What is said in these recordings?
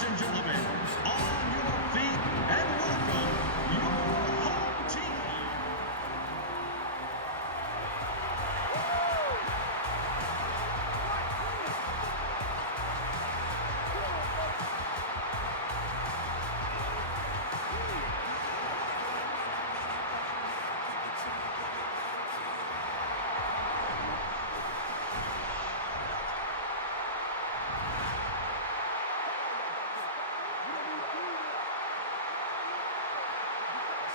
Ladies and gentlemen, on your feet and welcome your home team.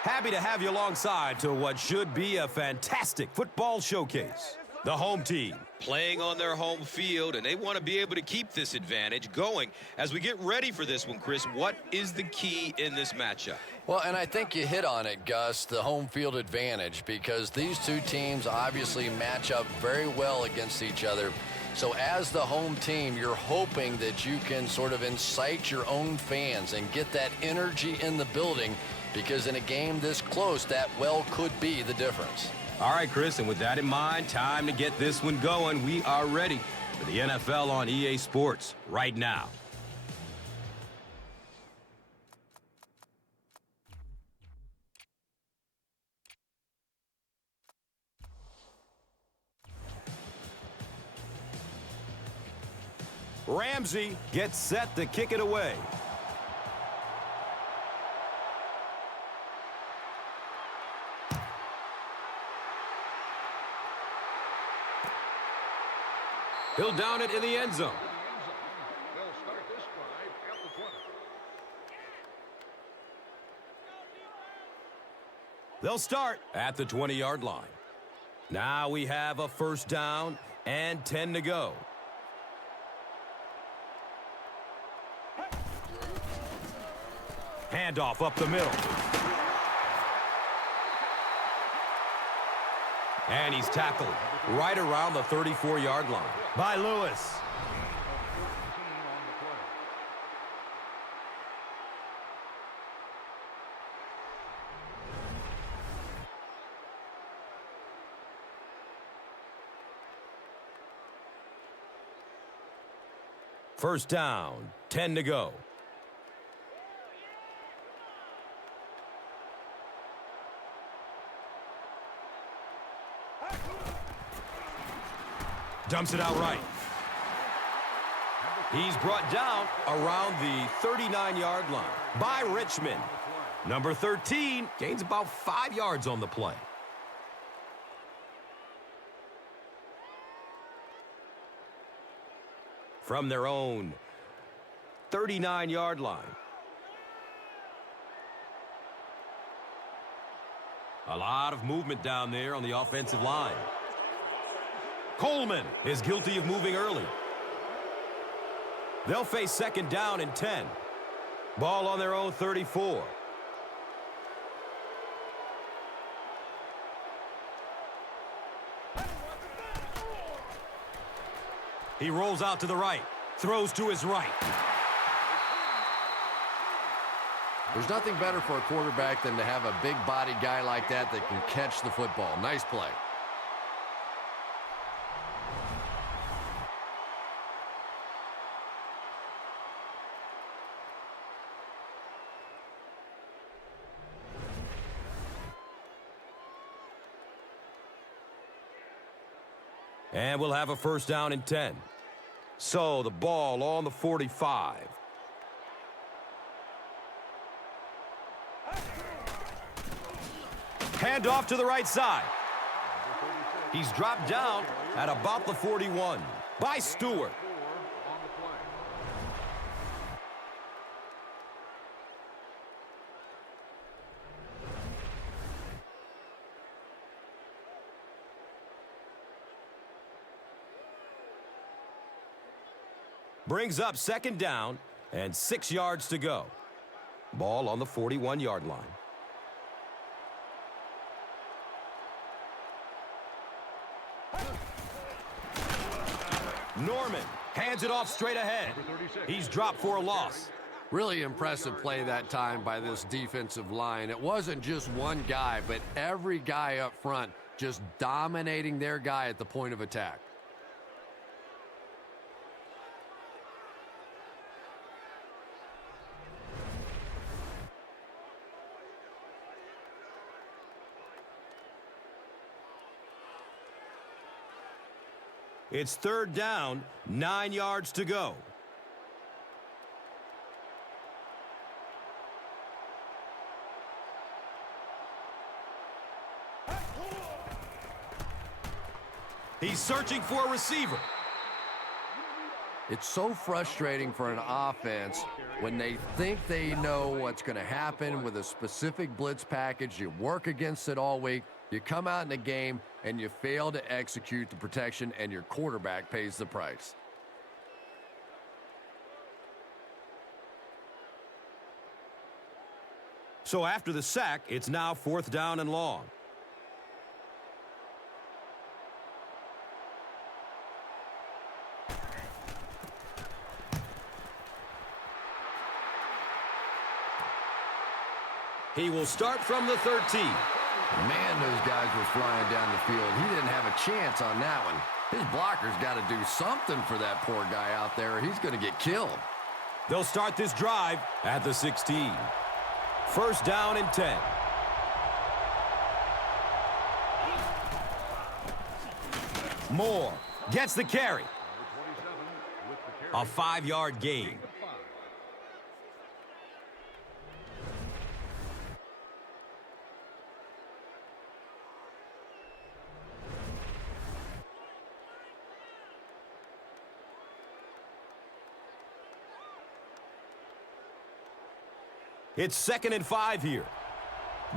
Happy to have you alongside to what should be a fantastic football showcase. The home team playing on their home field, and they want to be able to keep this advantage going. As we get ready for this one, Chris, what is the key in this matchup? Well, and I think you hit on it, Gus, the home field advantage, because these two teams obviously match up very well against each other. So as the home team, you're hoping that you can sort of incite your own fans and get that energy in the building, because in a game this close, that well could be the difference. All right, Chris, and with that in mind, time to get this one going. We are ready for the NFL on EA Sports right now. Ramsey gets set to kick it away. He'll down it in the end zone. They'll start this drive at the 20. They'll start at the 20-yard line. Now we have a first down and 10 to go. Handoff up the middle. And he's tackled right around the 34-yard line by Lewis. First down, 10 to go. Dumps it out right. He's brought down around the 39-yard line by Richmond. Number 13 gains about 5 yards on the play. From their own 39-yard line. A lot of movement down there on the offensive line. Coleman is guilty of moving early. They'll face second down and 10. Ball on their own 34. He rolls out to the right, throws to his right. There's nothing better for a quarterback than to have a big body guy like that that can catch the football. Nice play. And we'll have a first down and 10. So the ball on the 45. Hand off to the right side. He's dropped down at about the 41 by Stewart. Brings up second down and 6 yards to go. Ball on the 41-yard line. Norman hands it off straight ahead. He's dropped for a loss. Really impressive play that time by this defensive line. It wasn't just one guy, but every guy up front just dominating their guy at the point of attack. It's third down, 9 yards to go. He's searching for a receiver. It's so frustrating for an offense when they think they know what's going to happen with a specific blitz package. You work against it all week. You come out in the game and you fail to execute the protection, and your quarterback pays the price. So after the sack, it's now fourth down and long. He will start from the 13. Man, those guys were flying down the field. He didn't have a chance on that one. His blocker's got to do something for that poor guy out there. He's going to get killed. They'll start this drive at the 16. First down and 10. Moore gets the carry. A 5-yard gain. It's 2nd and 5 here.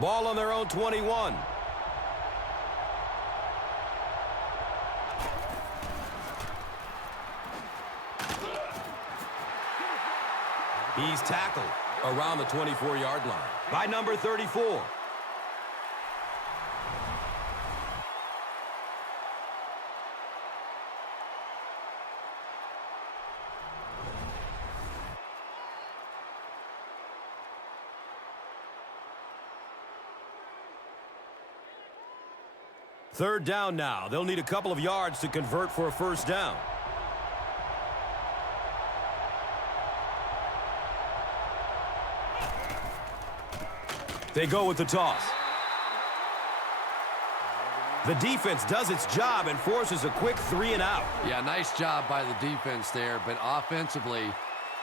Ball on their own 21. He's tackled around the 24-yard line by number 34. Third down now. They'll need a couple of yards to convert for a first down. They go with the toss. The defense does its job and forces a quick 3 and out. Yeah, nice job by the defense there, but offensively,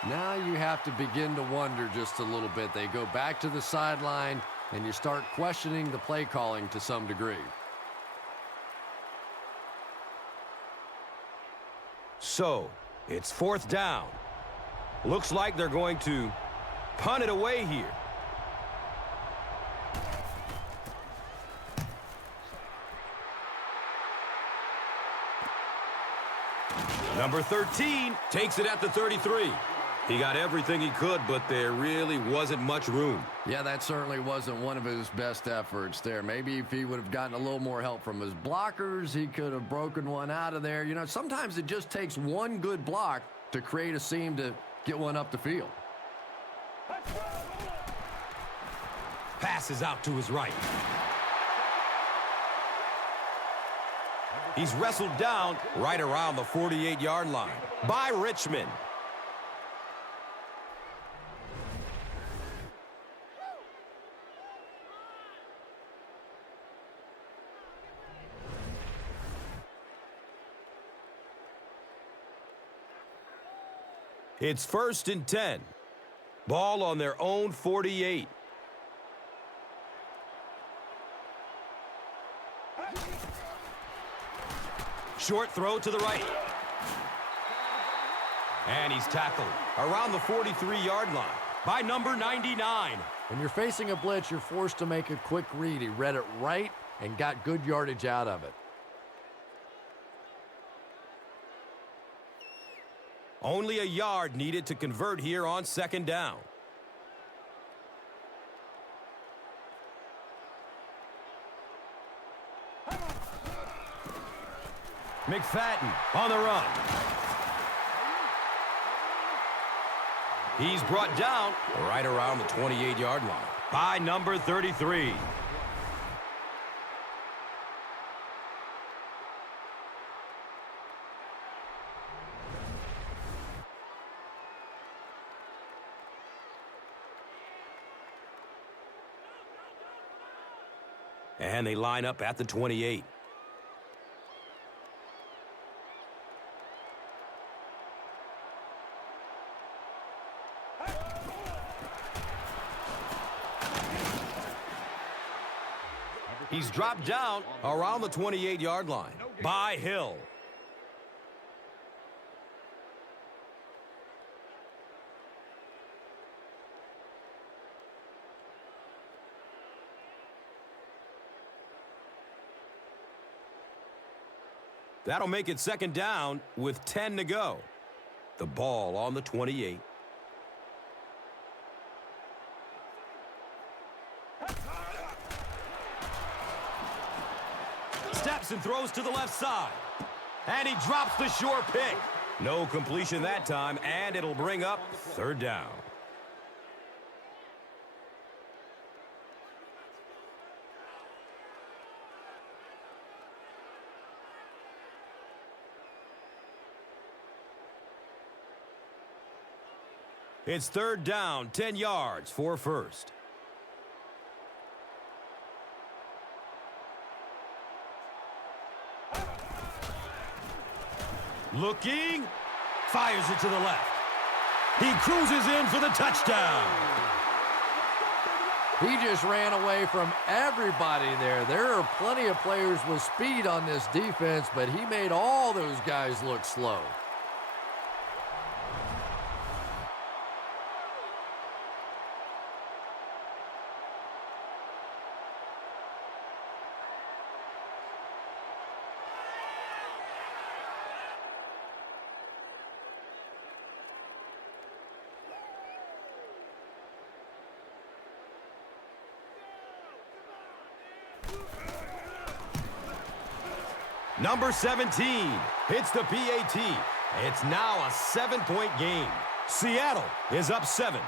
now you have to begin to wonder just a little bit. They go back to the sideline, and you start questioning the play calling to some degree. So, it's fourth down. Looks like they're going to punt it away here. Number 13 takes it at the 33. He got everything he could, but there really wasn't much room. Yeah, that certainly wasn't one of his best efforts there. Maybe if he would have gotten a little more help from his blockers, he could have broken one out of there. You know, sometimes it just takes one good block to create a seam to get one up the field. Passes out to his right. He's wrestled down right around the 48-yard line by Richmond. It's 1st and 10. Ball on their own 48. Short throw to the right. And he's tackled around the 43-yard line by number 99. When you're facing a blitz, you're forced to make a quick read. He read it right and got good yardage out of it. Only a yard needed to convert here on 2nd down. McFadden on the run. He's brought down right around the 28-yard line by number 33. And they line up at the 28. He's dropped down around the 28-yard line by Hill. That'll make it second down with 10 to go. The ball on the 28. Steps and throws to the left side. And he drops the short pick. No completion that time, and it'll bring up third down. It's third down, 10 yards for first. Looking, fires it to the left. He cruises in for the touchdown. He just ran away from everybody there. There are plenty of players with speed on this defense, but he made all those guys look slow. Number 17 hits the PAT. It's now a 7-point game. Seattle is up 7.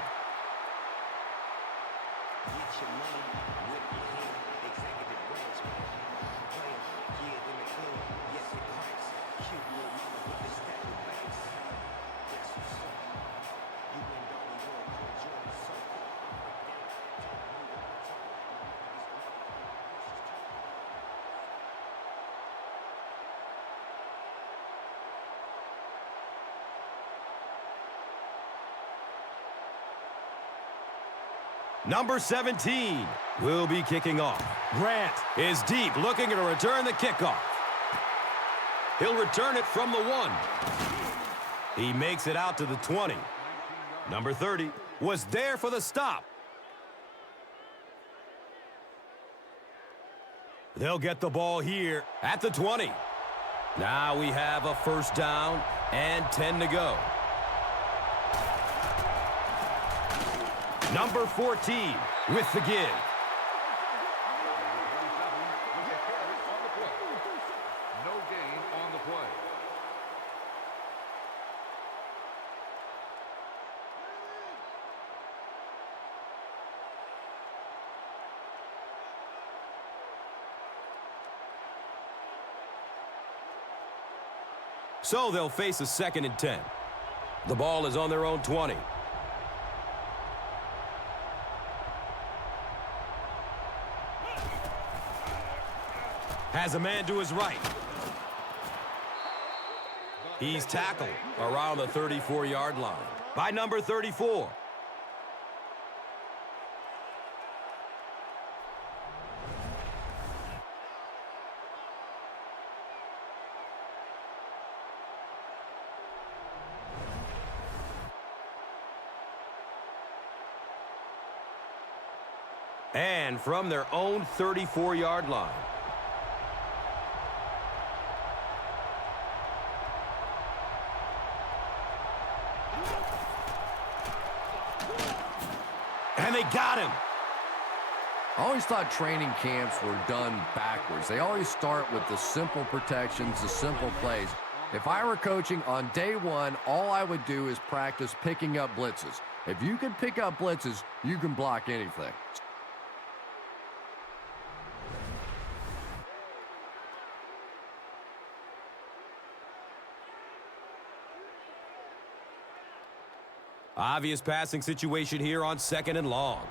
Number 17 will be kicking off. Grant is deep, looking to return the kickoff. He'll return it from the 1. He makes it out to the 20. Number 30 was there for the stop. They'll get the ball here at the 20. Now we have a first down and 10 to go. Number 14 with the give. No gain on the play. So they'll face a 2nd and 10. The ball is on their own 20. Has a man to his right. He's tackled around the 34-yard line by number 34. And from their own 34-yard line. And they got him. I always thought training camps were done backwards. They always start with the simple protections, the simple plays. If I were coaching on day 1, all I would do is practice picking up blitzes. If you can pick up blitzes, you can block anything. Obvious passing situation here on 2nd and long.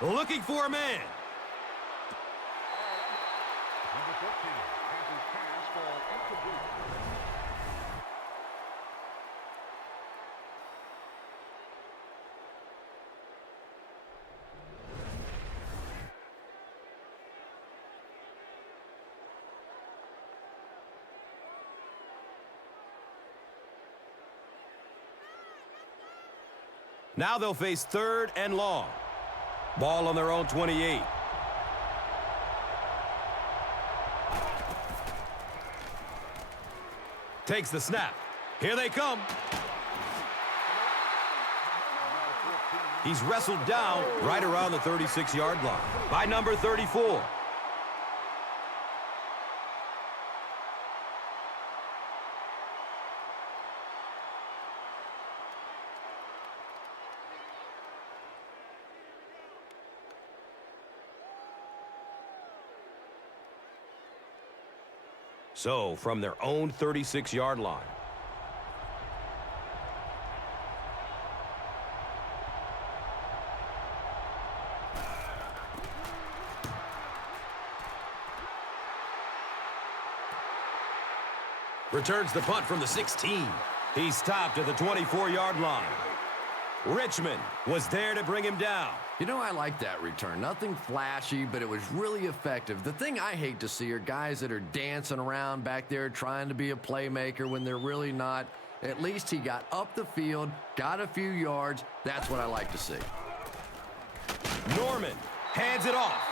Looking for a man. Number 14 has his pass fall incomplete. Now they'll face 3rd and long. Ball on their own 28. Takes the snap. Here they come. He's wrestled down right around the 36-yard line by number 34. So, from their own 36-yard line. Returns the punt from the 16. He's stopped at the 24-yard line. Richmond was there to bring him down. You know, I like that return. Nothing flashy, but it was really effective. The thing I hate to see are guys that are dancing around back there trying to be a playmaker when they're really not. At least he got up the field, got a few yards. That's what I like to see. Norman hands it off.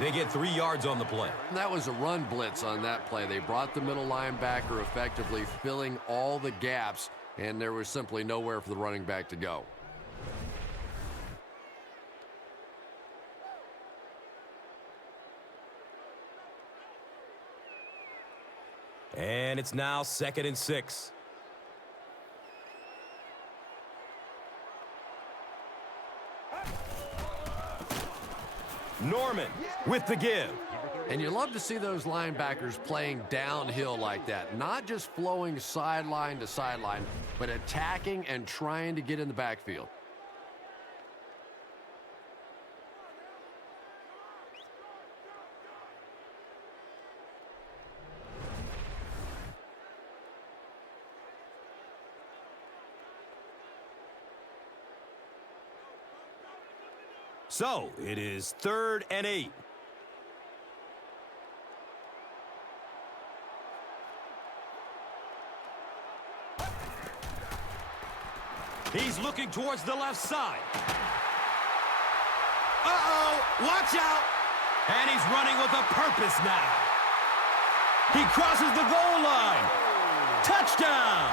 They get 3 yards on the play. That was a run blitz on that play. They brought the middle linebacker, effectively filling all the gaps, and there was simply nowhere for the running back to go. And it's now 2nd and 6. Norman with the give. And you love to see those linebackers playing downhill like that. Not just flowing sideline to sideline, but attacking and trying to get in the backfield. So, it is 3rd and 8. He's looking towards the left side. Uh-oh, watch out. And he's running with a purpose now. He crosses the goal line. Touchdown.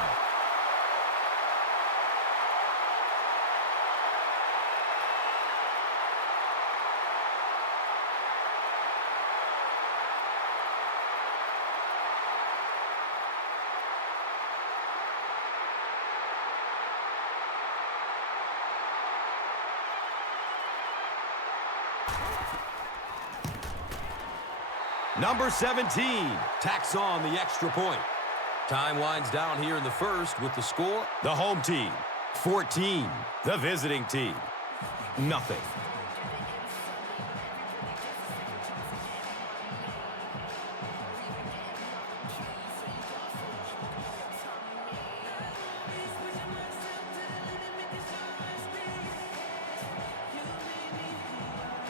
Number 17 tacks on the extra point. Time winds down here in the first with the score. The home team, 14. The visiting team, nothing.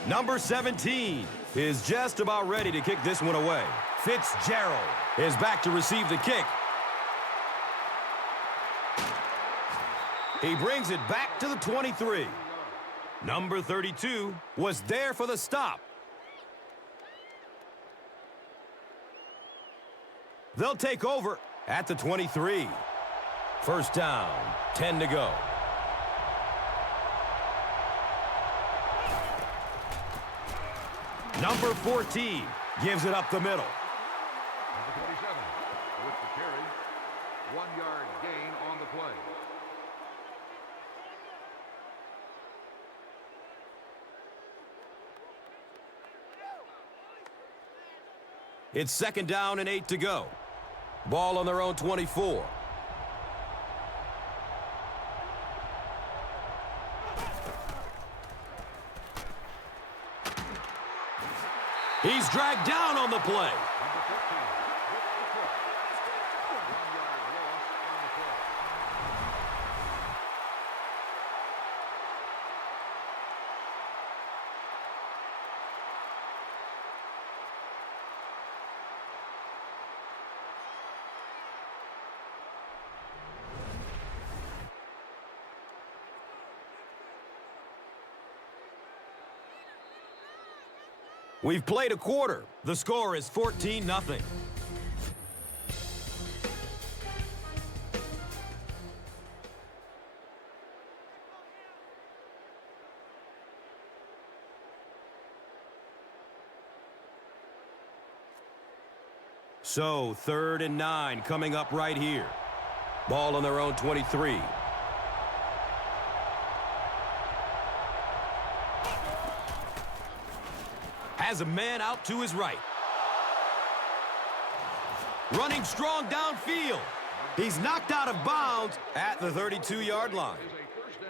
Number 17 is just about ready to kick this one away. Fitzgerald is back to receive the kick. He brings it back to the 23. Number 32 was there for the stop. They'll take over at the 23. First down, 10 to go. Number 14 gives it up the middle. Number 27 with the carry. 1-yard gain on the play. It's 2nd down and 8 to go. Ball on their own 24. He's dragged down on the play. Number 15 with the push. 1-yard loss on the play. We've played a quarter. The score is 14-0. So, 3rd and 9 coming up right here. Ball on their own 23. Has a man out to his right. Running strong downfield. He's knocked out of bounds at the 32-yard line. Is a first down.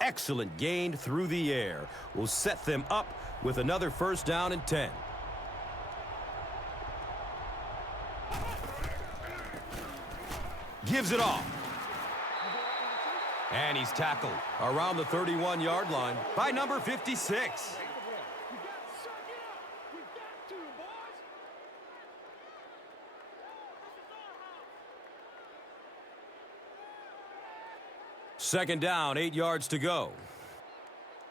Excellent gain through the air will set them up with another first down and 10. Gives it off. And he's tackled around the 31-yard line by number 56. Second down, 8 yards to go.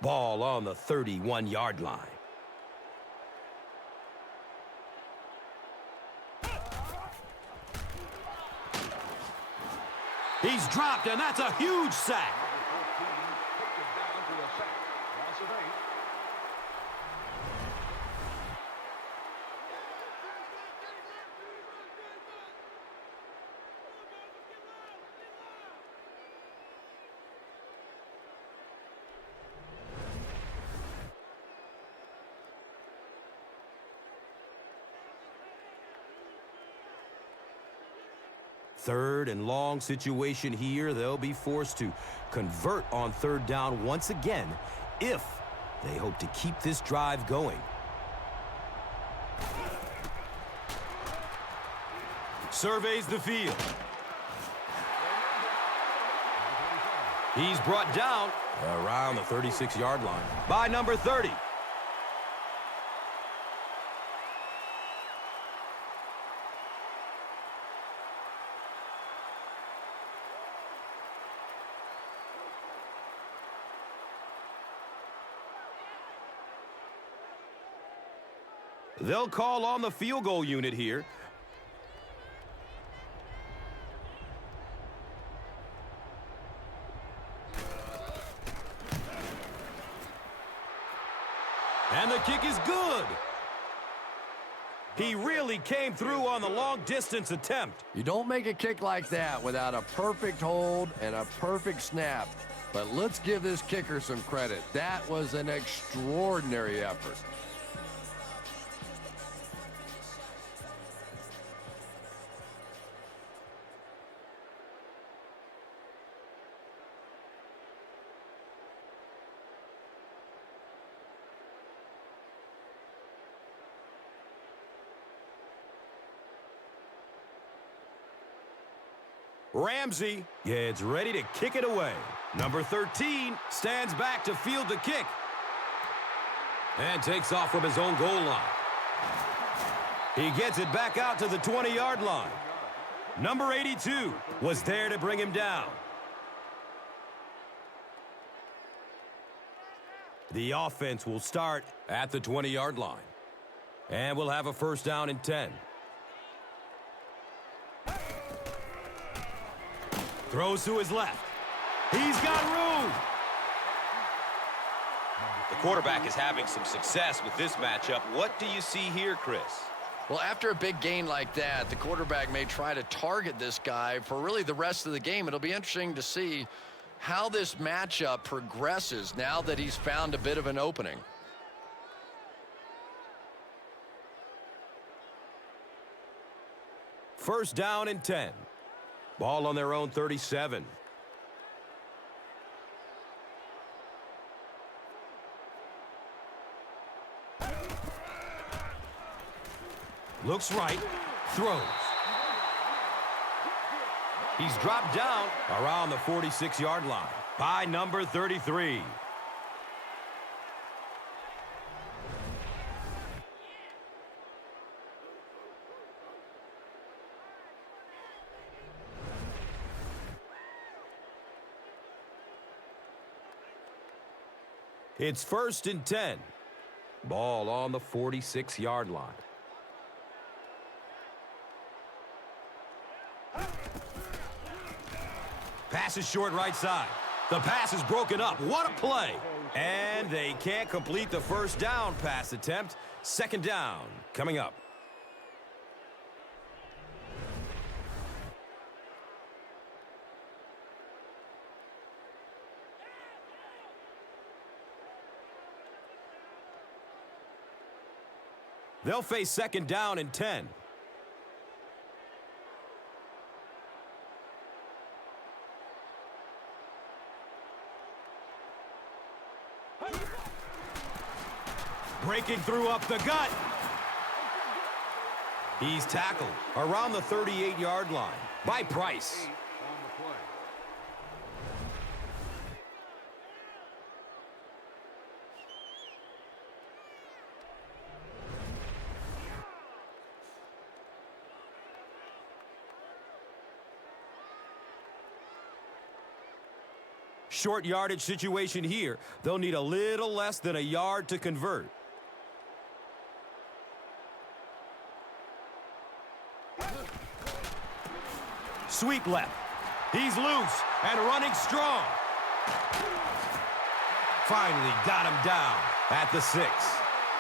Ball on the 31-yard line. He's dropped, and that's a huge sack. Takes him down to a sack. Loss of 8. Third and long situation here. They'll be forced to convert on 3rd down once again if they hope to keep this drive going. Surveys the field. He's brought down around the 36-yard line by number 30. They'll call on the field goal unit here. And the kick is good. He really came through on the long-distance attempt. You don't make a kick like that without a perfect hold and a perfect snap. But let's give this kicker some credit. That was an extraordinary effort. Ramsey gets ready to kick it away. Number 13 stands back to field the kick. And takes off from his own goal line. He gets it back out to the 20-yard line. Number 82 was there to bring him down. The offense will start at the 20-yard line. And we'll have a first down and 10. Throws to his left. He's got room. The quarterback is having some success with this matchup. What do you see here, Chris? Well, after a big gain like that, the quarterback may try to target this guy for really the rest of the game. It'll be interesting to see how this matchup progresses now that he's found a bit of an opening. First down and 10. Ball on their own 37. Looks right. Throws. He's dropped down around the 46-yard line by number 33. It's 1st and 10. Ball on the 46-yard line. Pass is short right side. The pass is broken up. What a play. And they can't complete the first down pass attempt. 2nd down coming up. They'll face 2nd down and 10. Breaking through up the gut. He's tackled around the 38-yard line by Price. On the play. Short yardage situation here. They'll need a little less than a yard to convert. Sweep left. He's loose and running strong. Finally got him down at the 6.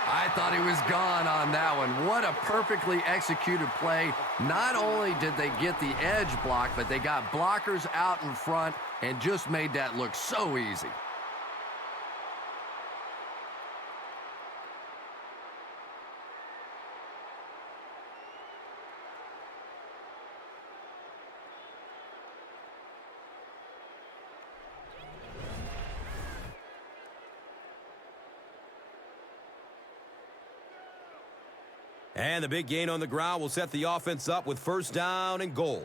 I thought he was gone on that one. What a perfectly executed play. Not only did they get the edge block, but they got blockers out in front and just made that look so easy. And the big gain on the ground will set the offense up with 1st down and goal.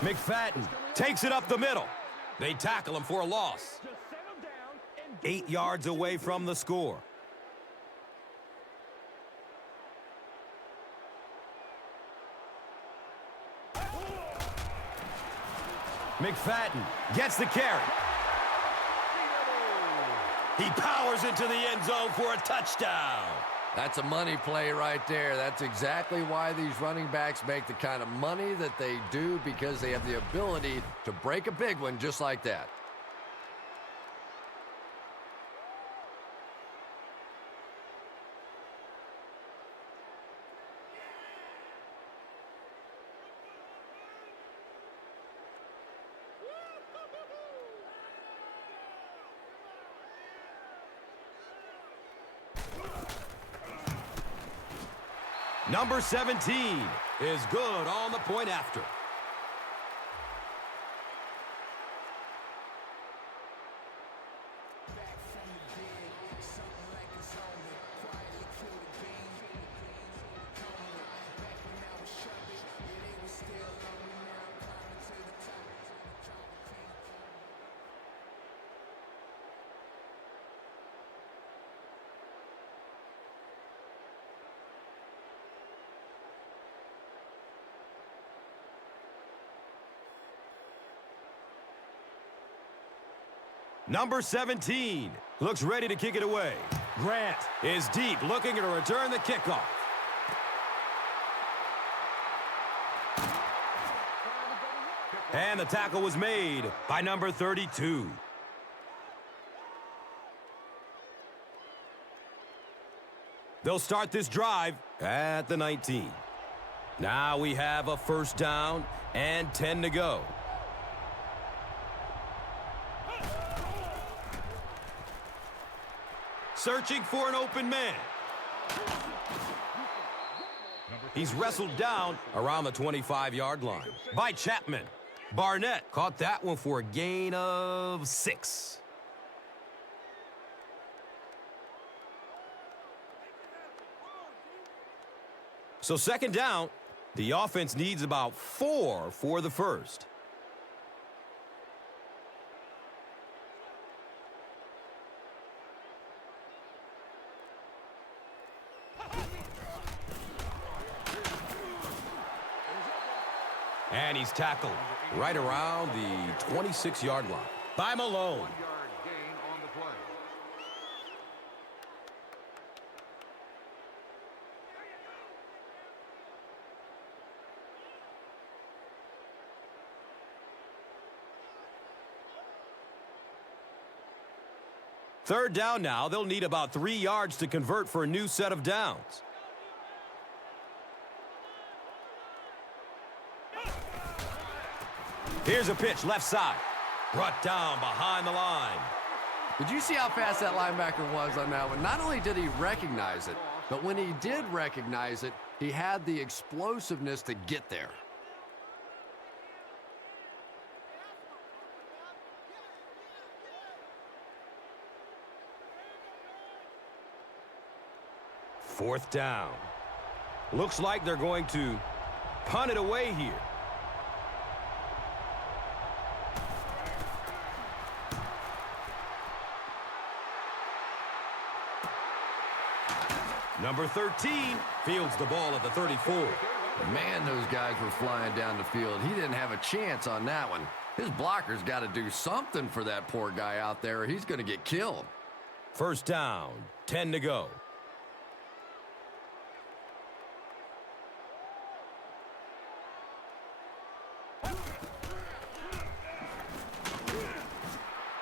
McFadden takes it up the middle. They tackle him for a loss. 8 yards away from the score. McFadden gets the carry. He powers into the end zone for a touchdown. That's a money play right there. That's exactly why these running backs make the kind of money that they do, because they have the ability to break a big one just like that. Number 17 is good on the point after. Number 17 looks ready to kick it away. Grant is deep, looking to return the kickoff. And the tackle was made by number 32. They'll start this drive at the 19. Now we have a 1st down and 10 to go. Searching for an open man. He's wrestled down around the 25-yard line by Chapman. Barnett caught that one for a gain of 6. So 2nd down, The offense needs about 4 for the first. And he's tackled right around the 26-yard line by Malone. 1-yard gain on the play. Third down now. They'll need about 3 yards to convert for a new set of downs. Here's a pitch left side. Brought down behind the line. Did you see how fast that linebacker was on that one? Not only did he recognize it, but when he did recognize it, he had the explosiveness to get there. Fourth down. Looks like they're going to punt it away here. Number 13 fields the ball at the 34. Man, those guys were flying down the field. He didn't have a chance on that one. His blocker's got to do something for that poor guy out there, or he's going to get killed. First down, 10 to go.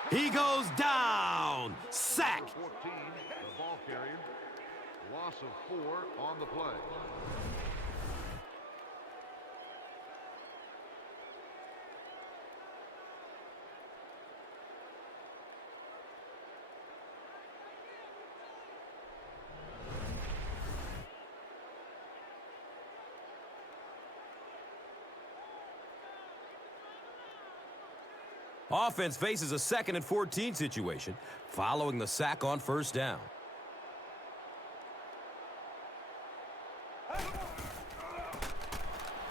He goes down. Sack. 14, the ball carrier. Loss of 4 on the play. Offense faces a 2nd and 14 situation following the sack on first down.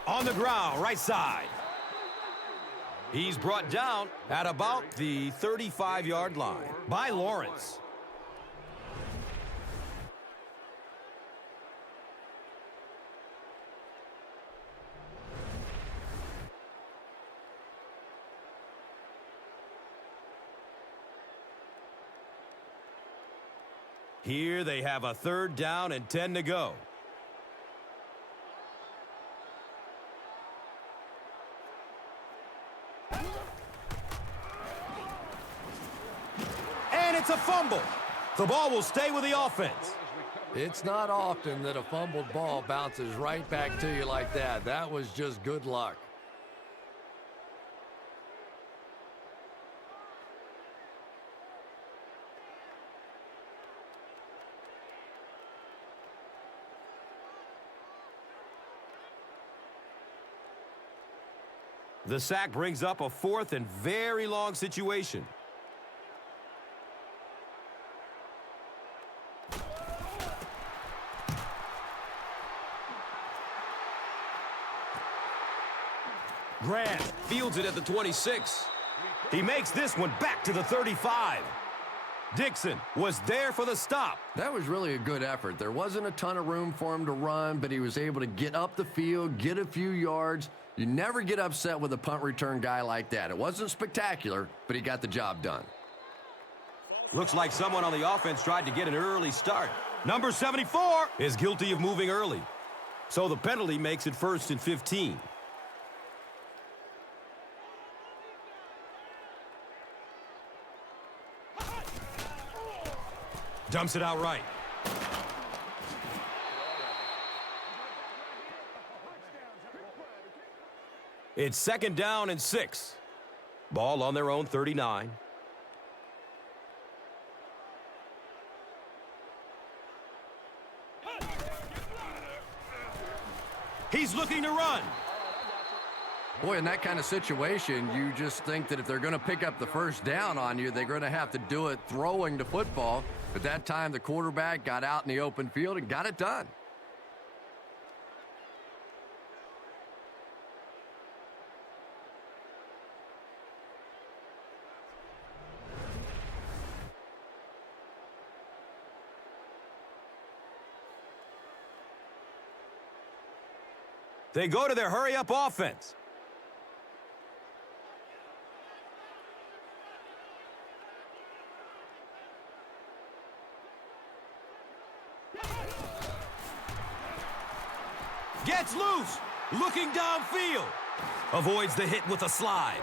On the ground, right side. He's brought down at about the 35-yard line by Lawrence. Here they have a third down and 10 to go. And it's a fumble. The ball will stay with the offense. It's not often that a fumbled ball bounces right back to you like that. That was just good luck. The sack brings up a 4th and very long situation. Grant fields it at the 26. He makes this one back to the 35. Dixon was there for the stop. That was really a good effort. There wasn't a ton of room for him to run, but he was able to get up the field, get a few yards. You never get upset with a punt return guy like that. It wasn't spectacular, but he got the job done. Looks like someone on the offense tried to get an early start. Number 74 is guilty of moving early. So the penalty makes it 1st and 15. Dumps it out right. It's 2nd down and 6. Ball on their own 39. He's looking to run. Boy, in that kind of situation, you just think that if they're going to pick up the first down on you, they're going to have to do it throwing the football. But that time, the quarterback got out in the open field and got it done. They go to their hurry-up offense. Gets loose, looking downfield. Avoids the hit with a slide.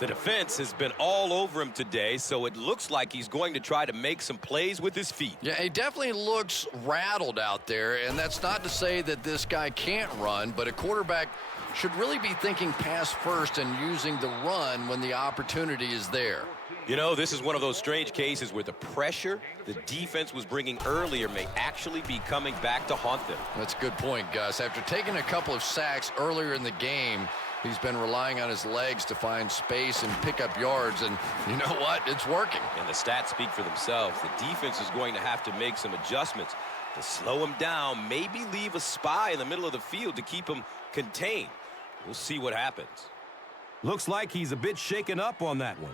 The defense has been all over him today, so it looks like he's going to try to make some plays with his feet. Yeah, he definitely looks rattled out there, and that's not to say that this guy can't run, but a quarterback should really be thinking pass first and using the run when the opportunity is there. You know, this is one of those strange cases where the pressure the defense was bringing earlier may actually be coming back to haunt them. That's a good point, Gus. After taking a couple of sacks earlier in the game, he's been relying on his legs to find space and pick up yards, and you know what? It's working. And the stats speak for themselves. The defense is going to have to make some adjustments to slow him down, maybe leave a spy in the middle of the field to keep him contained. We'll see what happens. Looks like he's a bit shaken up on that one.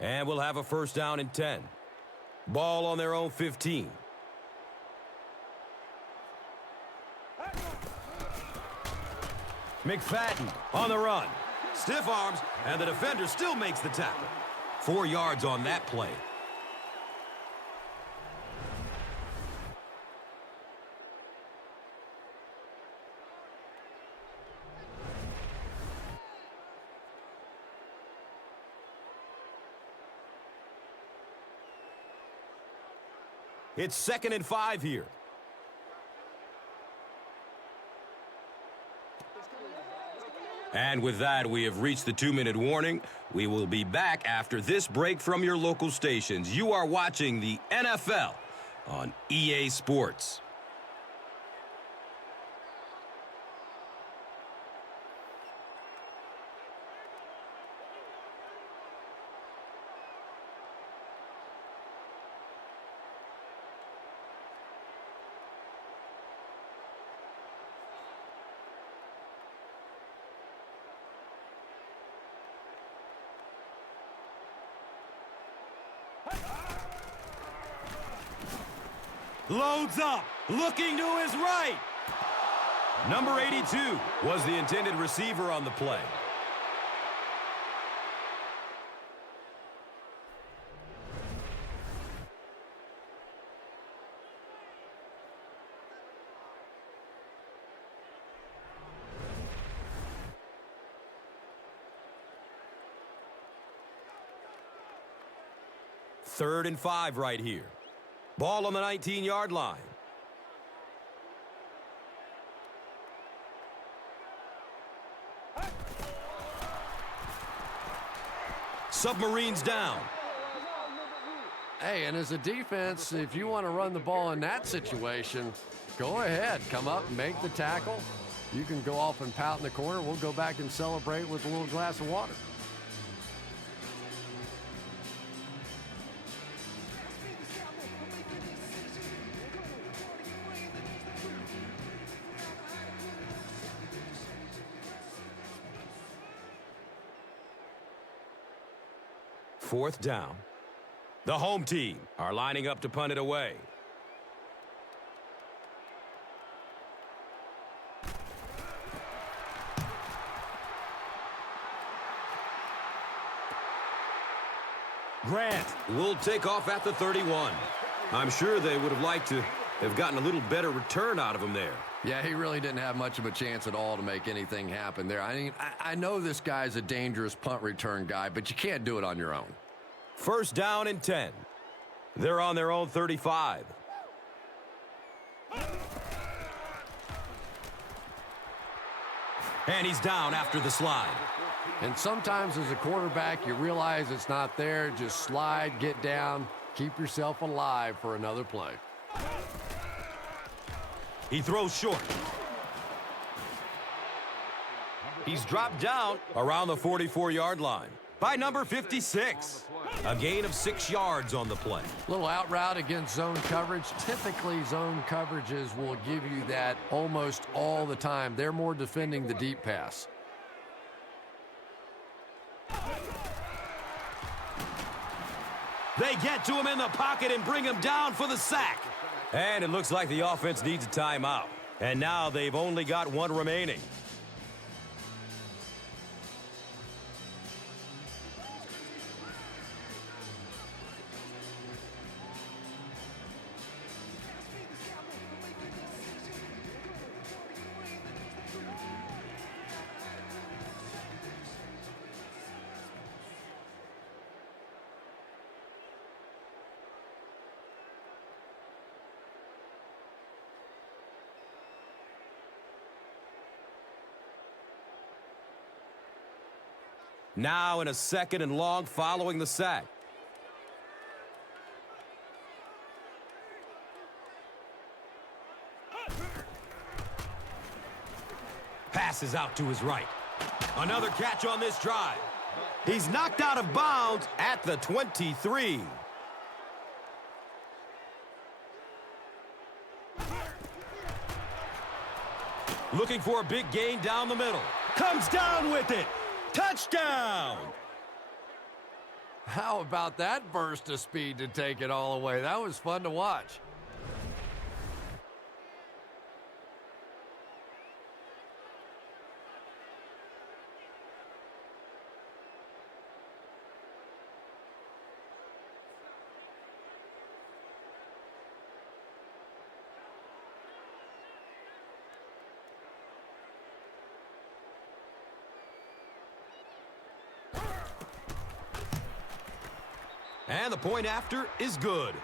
And we'll have a first down and 10. Ball on their own 15. McFadden on the run. Stiff arms, and the defender still makes the tackle. 4 yards on that play. It's 2nd and 5 here. And with that, we have reached the 2-minute warning. We will be back after this break from your local stations. You are watching the NFL on EA Sports. Loads up, looking to his right. Number 82 was the intended receiver on the play. Third and 5 right here. Ball on the 19-yard line. Submarines down. Hey, and as a defense, if you want to run the ball in that situation, go ahead. Come up and make the tackle. You can go off and pout in the corner. We'll go back and celebrate with a little glass of water. Fourth down. The home team are lining up to punt it away. Grant will take off at the 31. I'm sure they would have liked to have gotten a little better return out of him there. Yeah, he really didn't have much of a chance at all to make anything happen there. I mean, I know this guy's a dangerous punt return guy, but you can't do it on your own. First down and 10. They're on their own 35. And he's down after the slide. And sometimes as a quarterback, you realize it's not there. Just slide, get down, keep yourself alive for another play. He throws short. He's dropped down around the 44-yard line by number 56. A gain of 6 yards on the play. Little out route against zone coverage. Typically, zone coverages will give you that almost all the time. They're more defending the deep pass. They get to him in the pocket and bring him down for the sack. And it looks like the offense needs a timeout. And now they've only got one remaining. Now in a 2nd and long following the sack. Passes out to his right. Another catch on this drive. He's knocked out of bounds at the 23. Looking for a big gain down the middle. Comes down with it. Touchdown! How about that burst of speed to take it all away? That was fun to watch. And the point after is good.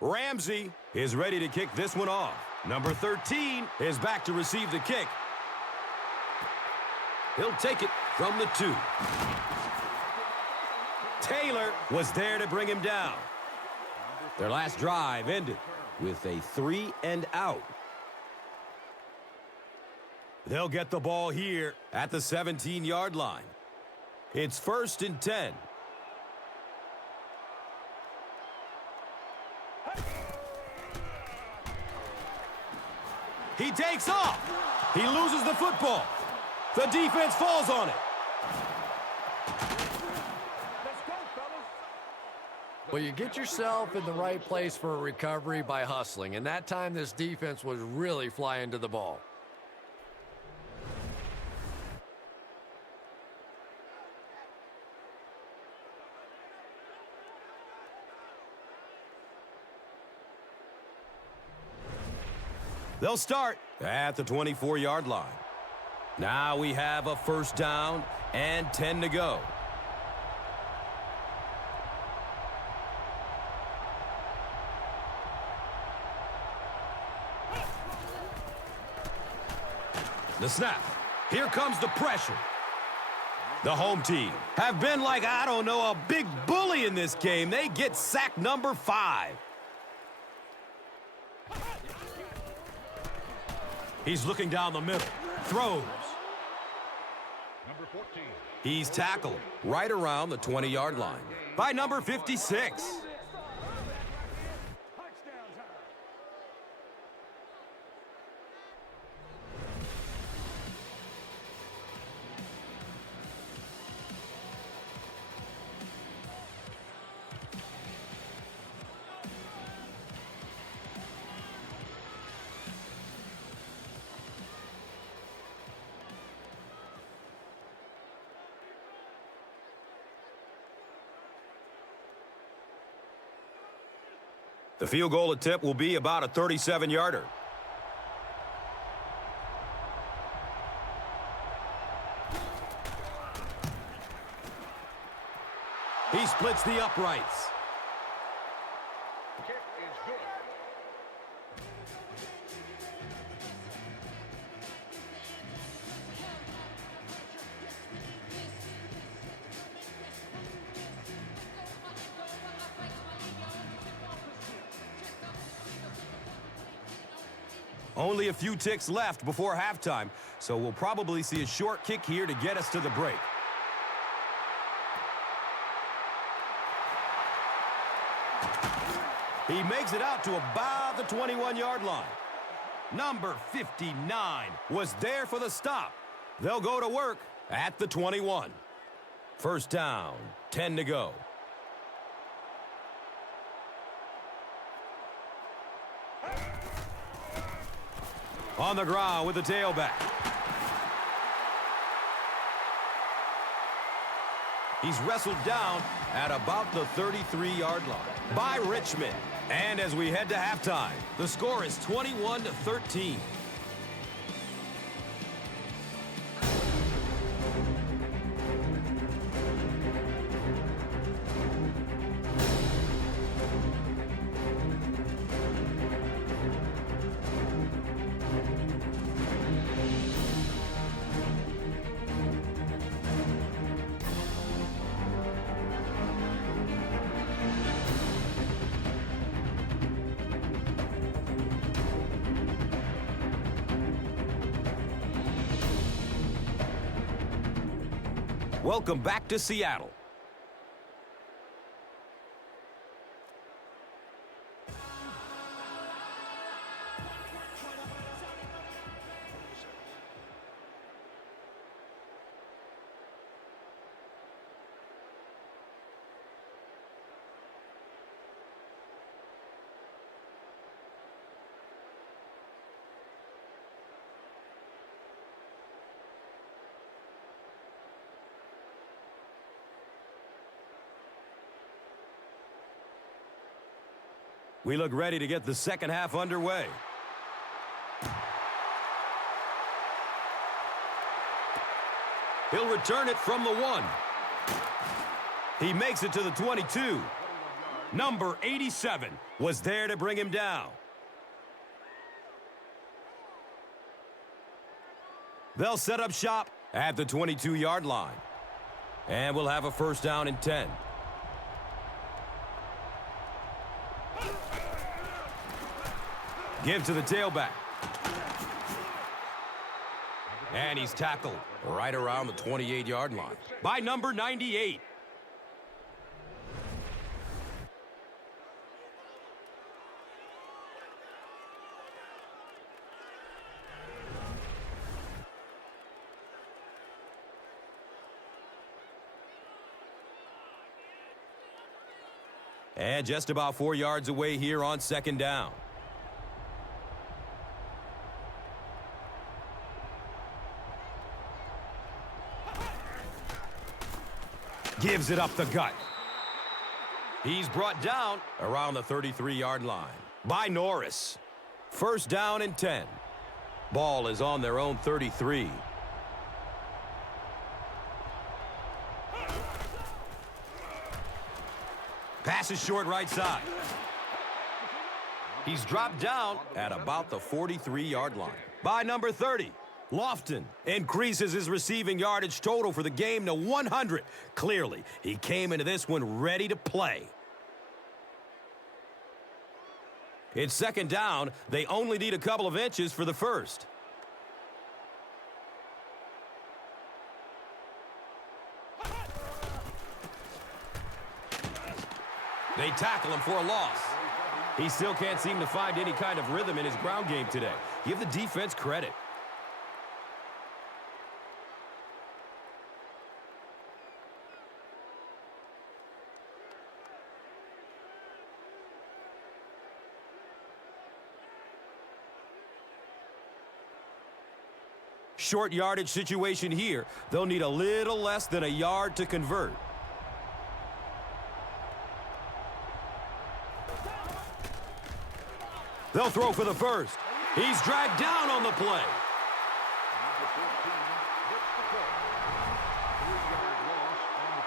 Ramsey is ready to kick this one off. Number 13 is back to receive the kick. He'll take it from the 2. Taylor was there to bring him down. Their last drive ended with a 3 and out. They'll get the ball here at the 17-yard line. It's 1st and 10. He takes off. He loses the football. The defense falls on it. Well, you get yourself in the right place for a recovery by hustling, and that time this defense was really flying to the ball. They'll start at the 24-yard line. Now we have a 1st down and 10 to go. The snap. Here comes the pressure. The home team have been like, I don't know, a big bully in this game. They get sack number 5. He's looking down the middle. Throws. Number 14. He's tackled right around the 20-yard line by number 56. The field goal attempt will be about a 37-yarder. He splits the uprights. Kick is good. Only a few ticks left before halftime, so we'll probably see a short kick here to get us to the break. He makes it out to about the 21-yard line. Number 59 was there for the stop. They'll go to work at the 21. First down, 10 to go. On the ground with the tailback. He's wrestled down at about the 33-yard line by Richmond. And as we head to halftime, the score is 21-13. Welcome back to Seattle. We look ready to get the second half underway. He'll return it from the 1. He makes it to the 22. Number 87 was there to bring him down. They'll set up shop at the 22-yard line. And we'll have a first down and 10. Give to the tailback. And he's tackled right around the 28-yard line by number 98. And just about 4 yards away here on second down. Gives it up the gut. He's brought down around the 33-yard line by Norris. First down and 10. Ball is on their own 33. Pass is short right side. He's dropped down at about the 43-yard line by number 30. Lofton increases his receiving yardage total for the game to 100. Clearly, he came into this one ready to play. It's second down. They only need a couple of inches for the first. They tackle him for a loss. He still can't seem to find any kind of rhythm in his ground game today. Give the defense credit. Short yardage situation here. They'll need a little less than a yard to They'll throw for the first. He's dragged down on the play. Number 14 hits the play. 3-yard loss on the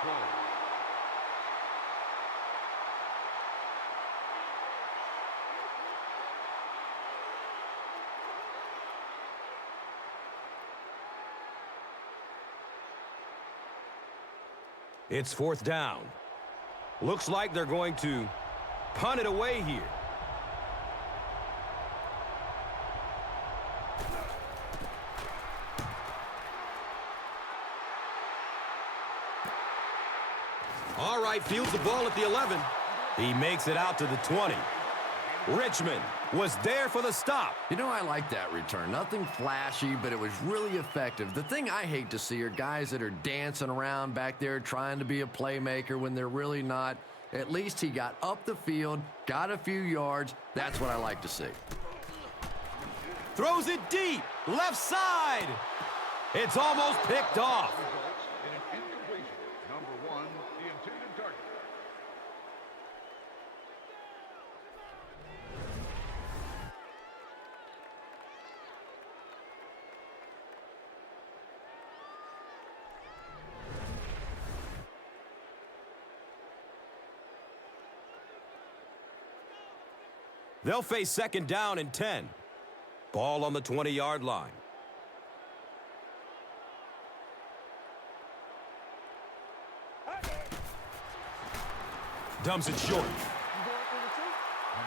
play. It's 4th down. Looks like they're going to punt it away here. All right, fields the ball at the 11. He makes it out to the 20. Richmond was there for the stop. You know, I like that return. Nothing flashy, but it was really effective. The thing I hate to see are guys that are dancing around back there trying to be a playmaker when they're really not. At least he got up the field, got a few yards. That's what I like to see. Throws it deep, left side. It's almost picked off. Results in an incompletion. Number 1, the intended target. They'll face 2nd down and 10. Ball on the 20-yard line. Dumps it short.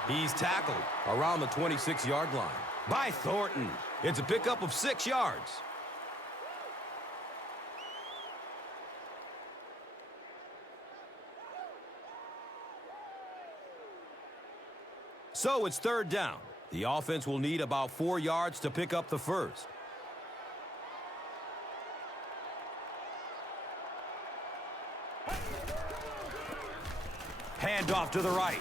He's tackled around the 26-yard line by Thornton. It's a pickup of 6 yards. So it's 3rd down. The offense will need about 4 yards to pick up the first. Handoff to the right.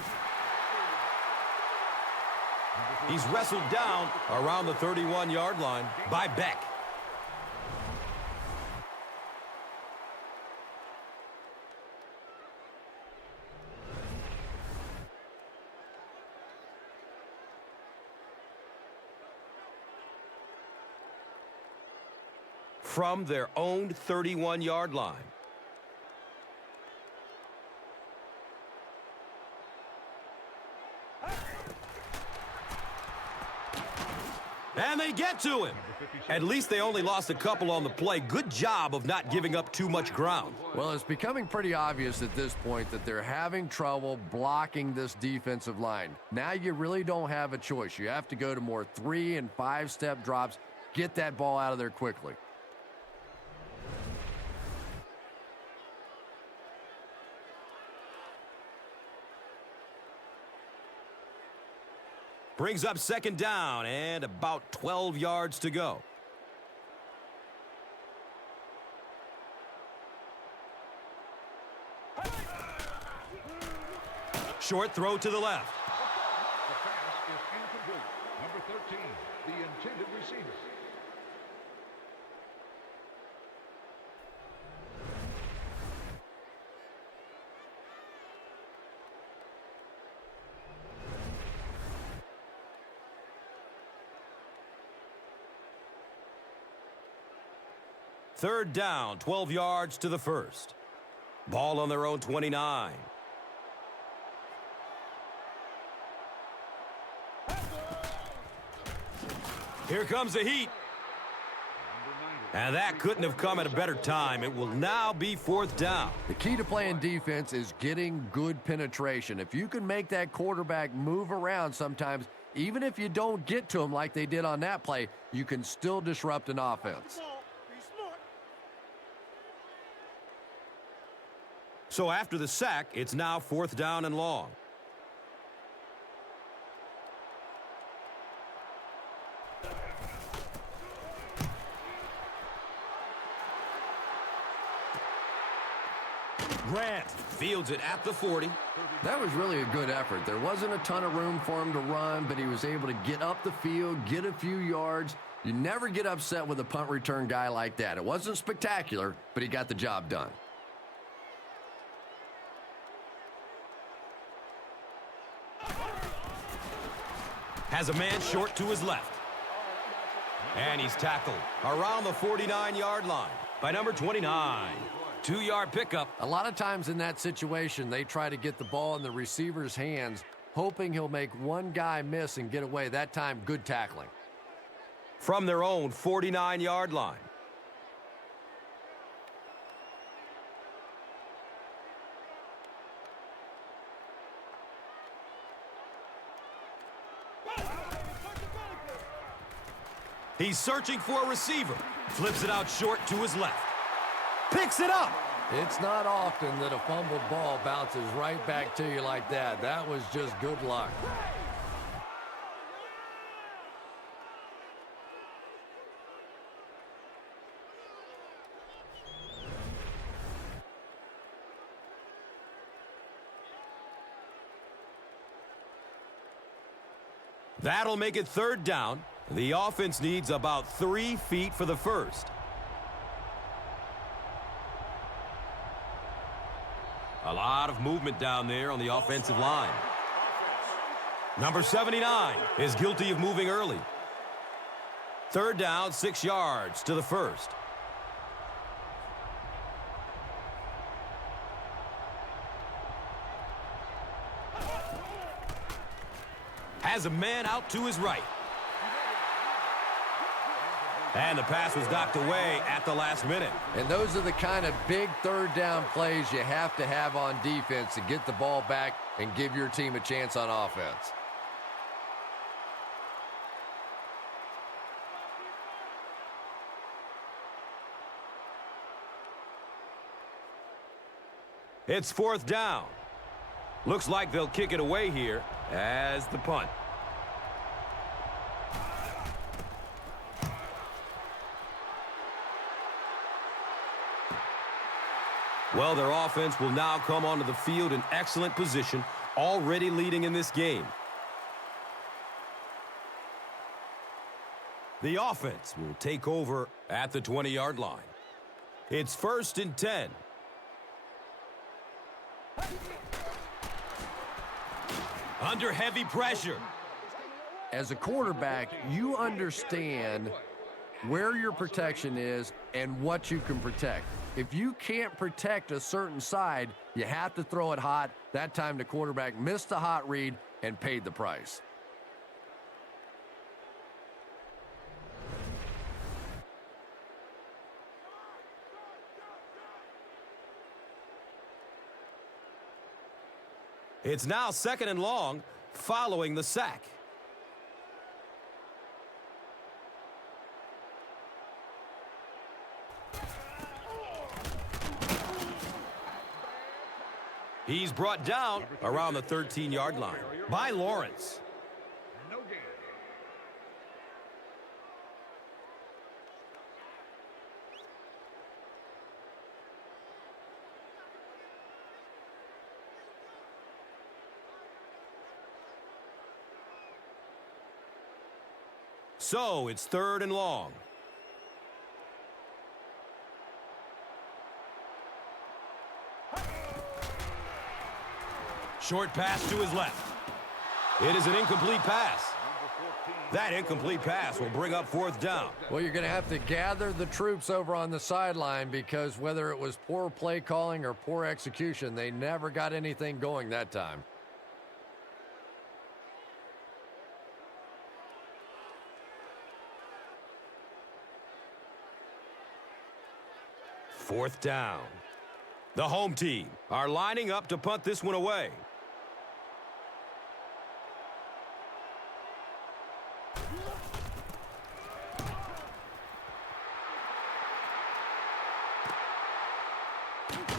He's wrestled down around the 31-yard line by Beck. From their own 31-yard line. And they get to him. At least they only lost a couple on the play. Good job of not giving up too much ground. Well, it's becoming pretty obvious at this point that they're having trouble blocking this defensive line. Now you really don't have a choice. You have to go to more 3- and 5-step drops. Get that ball out of there quickly. Brings up 2nd down and about 12 yards to go. Short throw to the left. The pass is incomplete. Number 13, the intended receiver. Third down, 12 yards to the first. Ball on their own 29. Here comes the heat. And that couldn't have come at a better time. It will now be 4th down. The key to playing defense is getting good penetration. If you can make that quarterback move around sometimes, even if you don't get to him like they did on that play, you can still disrupt an offense. So after the sack, it's now 4th down and long. Grant fields it at the 40. That was really a good effort. There wasn't a ton of room for him to run, but he was able to get up the field, get a few yards. You never get upset with a punt return guy like that. It wasn't spectacular, but he got the job done. Has Has a man short to his left. And he's tackled around the 49-yard line by number 29. 2-yard pickup. A lot of times in that situation, they try to get the ball in the receiver's hands, hoping he'll make one guy miss and get away. That time, good tackling. From their own 49-yard line. He's searching for a receiver. Flips it out short to his left. Picks it up. It's not often that a fumbled ball bounces right back to you like that. That was just good luck. That'll make it 3rd down. The offense needs about 3 feet for the first. A lot of movement down there on the offensive line. Number 79 is guilty of moving early. 3rd down, 6 yards to the first. Has a man out to his right. And the pass was knocked away at the last minute. And those are the kind of big 3rd down plays you have to have on defense to get the ball back and give your team a chance on offense. It's 4th down. Looks like they'll kick it away here as the punt. Well, their offense will now come onto the field in excellent position, already leading in this game. The offense will take over at the 20-yard line. It's 1st and 10. Under heavy pressure. As a quarterback, you understand where your protection is and what you can protect. If you can't protect a certain side, you have to throw it hot. That time the quarterback missed the hot read and paid the price. It's now 2nd and long following the sack. He's brought down around the 13-yard line by Lawrence. No gain. So it's 3rd and long. Short pass to his left. It is an incomplete pass. That incomplete pass will bring up 4th down. Well, you're going to have to gather the troops over on the sideline because whether it was poor play calling or poor execution, they never got anything going that time. Fourth down. The home team are lining up to punt this one away.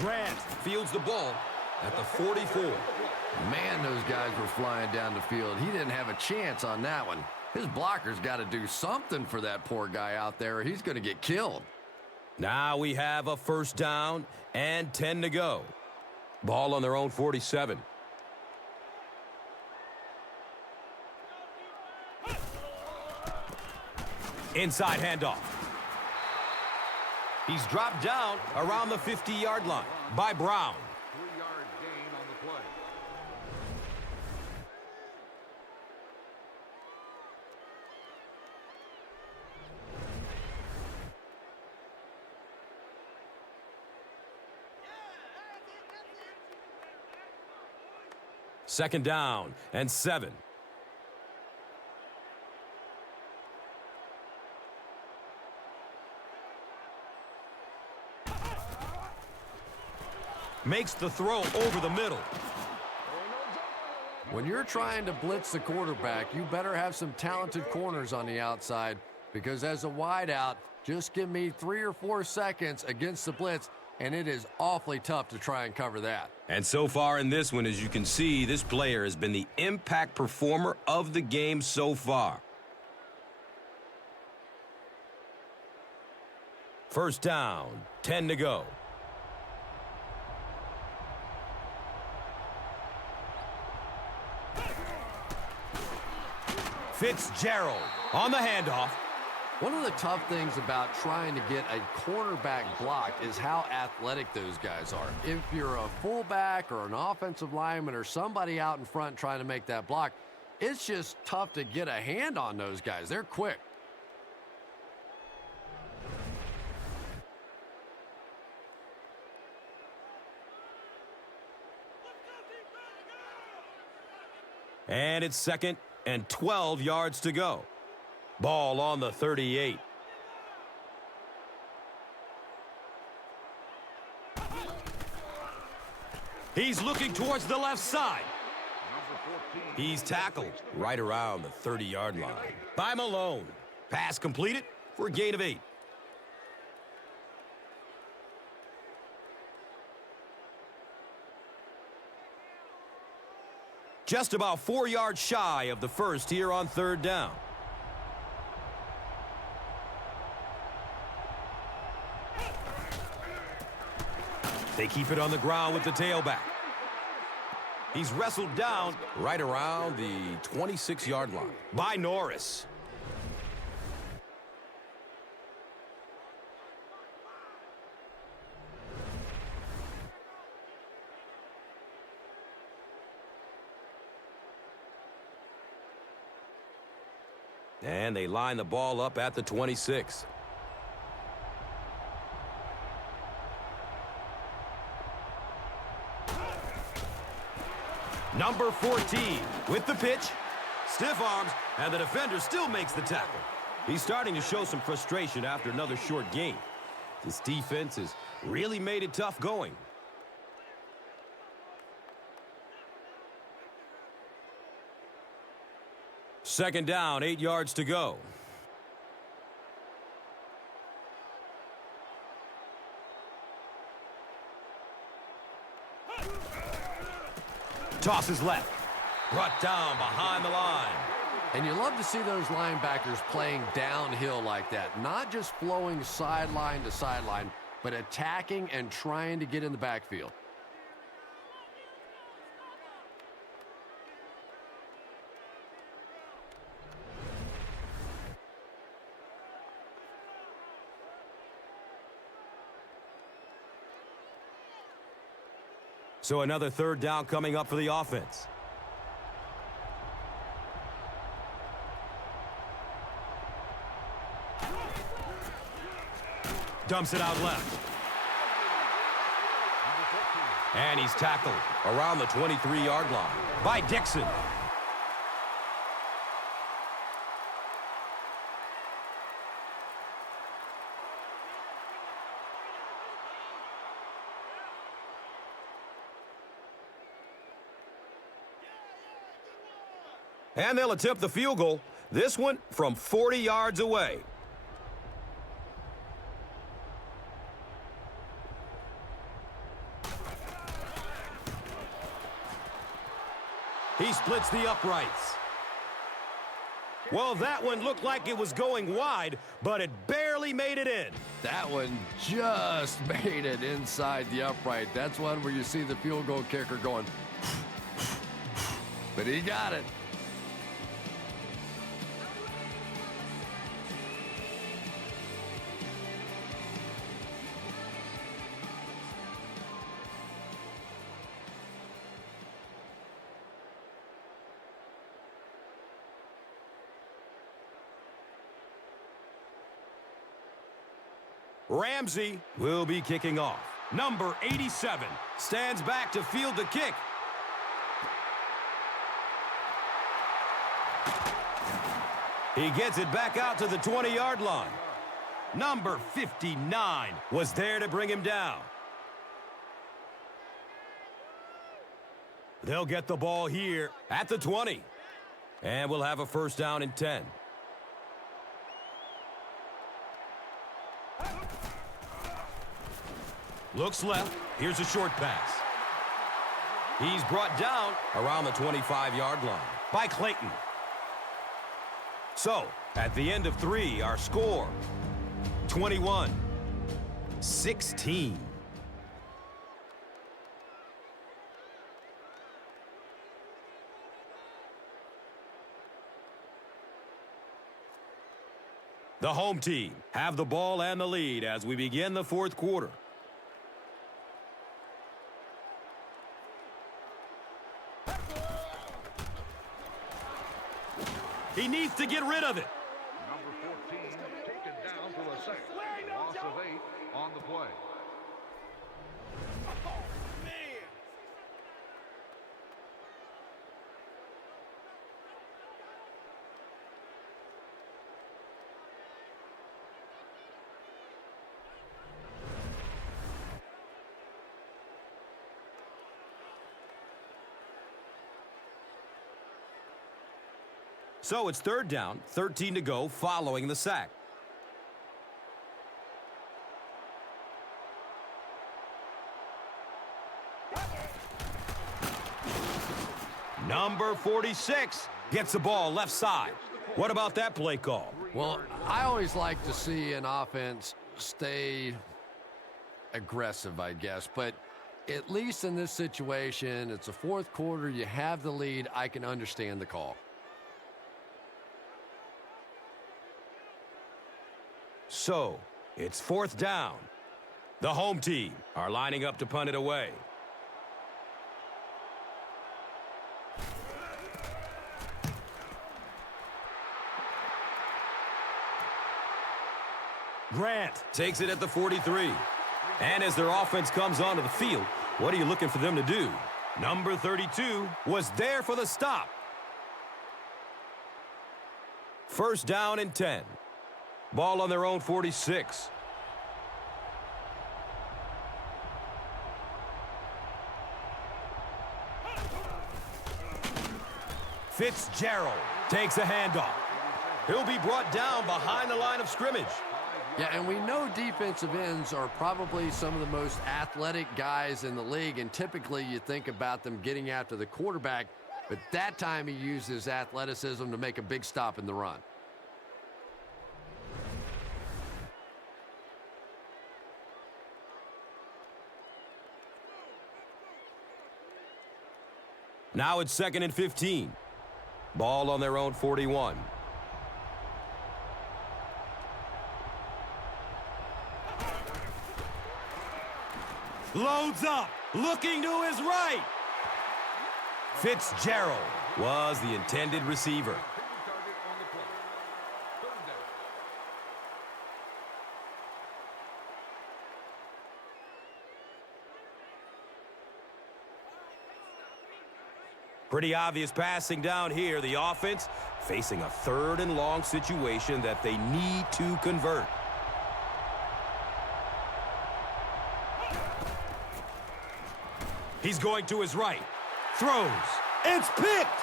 Grant fields the ball at the 44. Man, those guys were flying down the field. He didn't have a chance on that one. His blocker's got to do something for that poor guy out there, or he's going to get killed. Now we have a first down and 10 to go. Ball on their own 47. Inside handoff. He's dropped down around the 50-yard line by Brown. 3-yard gain on the play. Second down and 7. Makes the throw over the middle. When you're trying to blitz the quarterback, you better have some talented corners on the outside, because as a wideout, just give me 3 or 4 seconds against the blitz, and it is awfully tough to try and cover that. And so far in this one, as you can see, this player has been the impact performer of the game so far. First down, 10 to go. Fitzgerald on the handoff. One of the tough things about trying to get a cornerback blocked is how athletic those guys are. If you're a fullback or an offensive lineman or somebody out in front trying to make that block, it's just tough to get a hand on those guys. They're quick. And it's second and 12 yards to go. Ball on the 38. He's looking towards the left side. He's tackled right around the 30-yard line by Malone. Pass completed for a gain of 8. Just about 4 yards shy of the first here on third down. They keep it on the ground with the tailback. He's wrestled down right around the 26-yard line by Norris. And they line the ball up at the 26. Number 14 with the pitch. Stiff arms, and the defender still makes the tackle. He's starting to show some frustration after another short gain. This defense has really made it tough going. Second down, 8 yards to go. Tosses left. Brought down behind the line. And you love to see those linebackers playing downhill like that. Not just flowing sideline to sideline, but attacking and trying to get in the backfield. So another third down coming up for the offense. Dumps it out left. And he's tackled around the 23-yard line by Dixon. And they'll attempt the field goal, this one from 40 yards away. He splits the uprights. Well, that one looked like it was going wide, but it barely made it in. That one just made it inside the upright. That's one where you see the field goal kicker going, but he got it. Ramsey will be kicking off. Number 87 stands back to field the kick. He gets it back out to the 20-yard line. Number 59 was there to bring him down. They'll get the ball here at the 20. And we'll have a first down and 10. Looks left. Here's a short pass. He's brought down around the 25-yard line by Clayton. So, at the end of 3, our score, 21-16. The home team have the ball and the lead as we begin the fourth quarter. He needs to get rid of it. Number 14 taken down for a sack. Loss of 8 on the play. So it's third down, 13 to go following the sack. Number 46 gets the ball left side. What about that play call? Well, I always like to see an offense stay aggressive, I guess. But at least in this situation, it's a fourth quarter. You have the lead. I can understand the call. So, it's fourth down. The home team are lining up to punt it away. Grant takes it at the 43. And as their offense comes onto the field, what are you looking for them to do? Number 32 was there for the stop. First down and 10. Ball on their own 46. Fitzgerald takes a handoff. He'll be brought down behind the line of scrimmage. Yeah, and we know defensive ends are probably some of the most athletic guys in the league, and typically you think about them getting after the quarterback, but that time he used his athleticism to make a big stop in the run. Now it's 2nd and 15. Ball on their own 41. Loads up, looking to his right. Fitzgerald was the intended receiver. Target on the play. Third down. Pretty obvious passing down here. The offense facing a 3rd and long situation that they need to convert. He's going to his right. Throws. It's picked.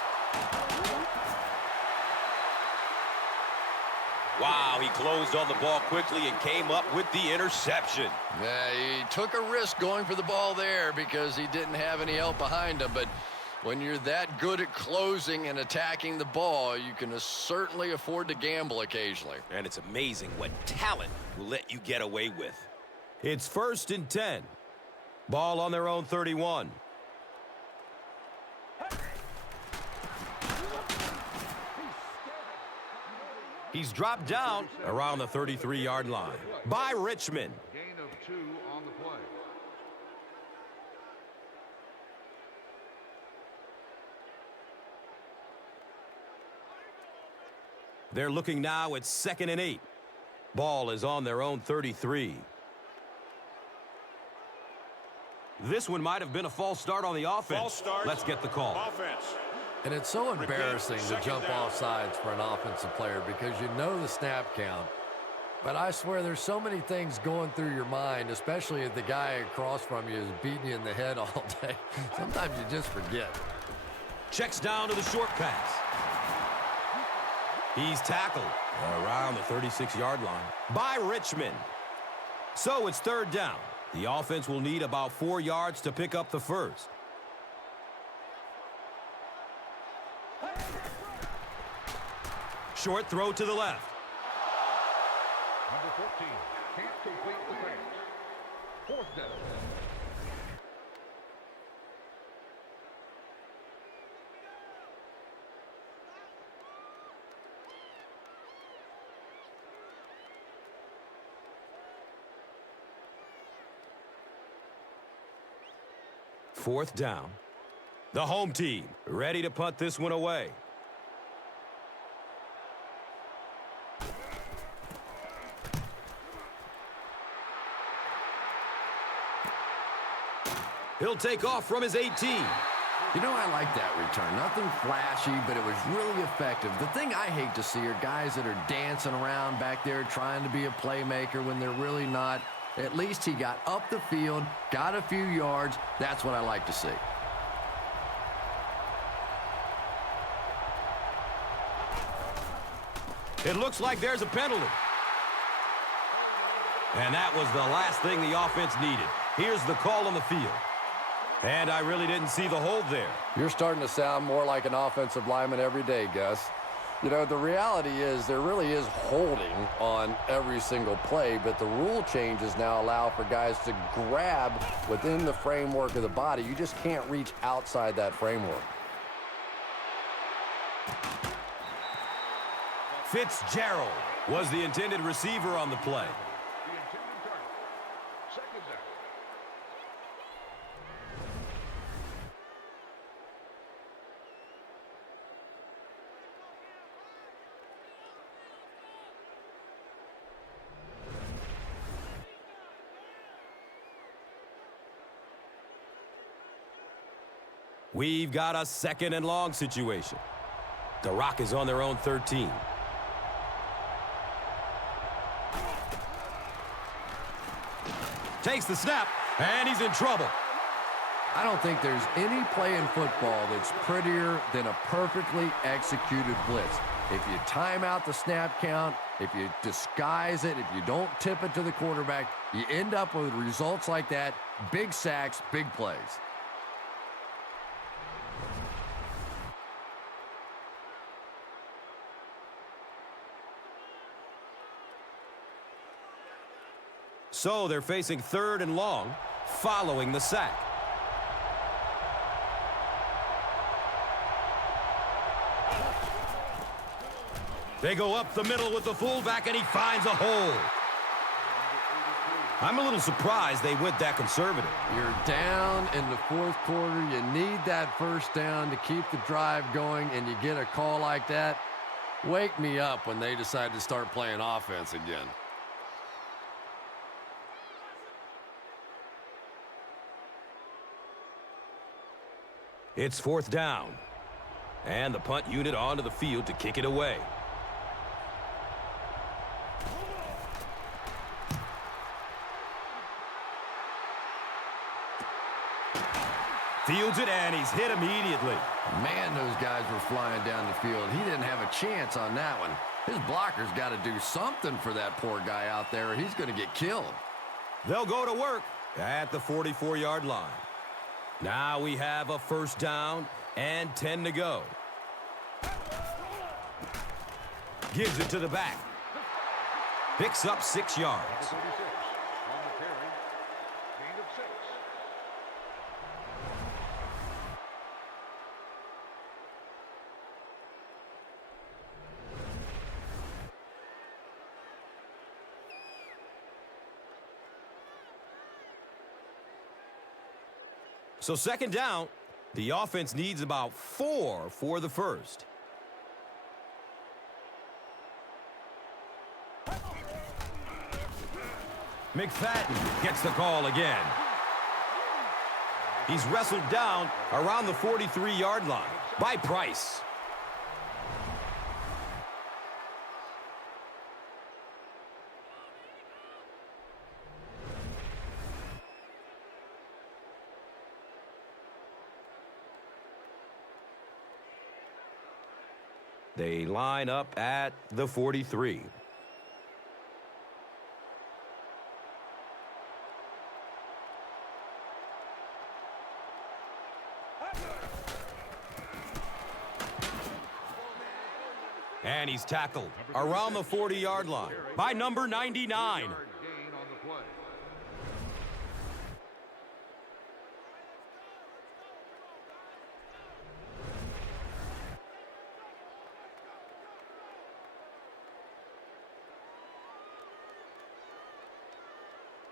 Wow, he closed on the ball quickly and came up with the interception. Yeah, he took a risk going for the ball there because he didn't have any help behind him, but when you're that good at closing and attacking the ball, you can certainly afford to gamble occasionally. And it's amazing what talent will let you get away with. It's 1st and 10. Ball on their own 31. He's dropped down around the 33-yard line by Richmond. Gain of 2 on the play. They're looking now at 2nd and 8. Ball is on their own 33. This one might have been a false start on the offense. False start. Let's get the call. Offense. And it's so embarrassing to jump off sides for an offensive player because you know the snap count. But I swear there's so many things going through your mind, especially if the guy across from you is beating you in the head all day. Sometimes you just forget. Checks down to the short pass. He's tackled around the 36-yard line by Richmond. So it's third down. The offense will need about 4 yards to pick up the first. Short throw to the left. Number 14 can't complete the pass. Fourth down. Fourth down. The home team ready to punt this one away. He'll take off from his 18. You know, I like that return. Nothing flashy, but it was really effective. The thing I hate to see are guys that are dancing around back there trying to be a playmaker when they're really not. At least he got up the field, got a few yards. That's what I like to see. It looks like there's a penalty. And that was the last thing the offense needed. Here's the call on the field. And I really didn't see the hold there. You're starting to sound more like an offensive lineman every day, Gus. You know, the reality is there really is holding on every single play, but the rule changes now allow for guys to grab within the framework of the body. You just can't reach outside that framework. Fitzgerald was the intended receiver on the play. The intended target. Second down. We've got a second and long situation. The Rock is on their own 13. Takes the snap, and he's in trouble. I don't think there's any play in football that's prettier than a perfectly executed blitz. If you time out the snap count, if you disguise it, if you don't tip it to the quarterback, you end up with results like that. Big sacks, big plays. So they're facing third and long following the sack. They go up the middle with the fullback, and he finds a hole. I'm a little surprised they went that conservative. You're down in the fourth quarter. You need that first down to keep the drive going, and you get a call like that. Wake me up when they decide to start playing offense again. It's fourth down. And the punt unit onto the field to kick it away. Fields it, and he's hit immediately. Man, those guys were flying down the field. He didn't have a chance on that one. His blocker's got to do something for that poor guy out there, or he's going to get killed. They'll go to work at the 44-yard line. Now we have a first down and 10 to go. Gives it to the back. Picks up 6 yards. 36 on the carry. Gain of 6. So second down, the offense needs about 4 for the first. McFadden gets the call again. He's wrestled down around the 43-yard line. by Price. They line up at the 43. And he's tackled around the 40-yard line by number 99. Gain on the play.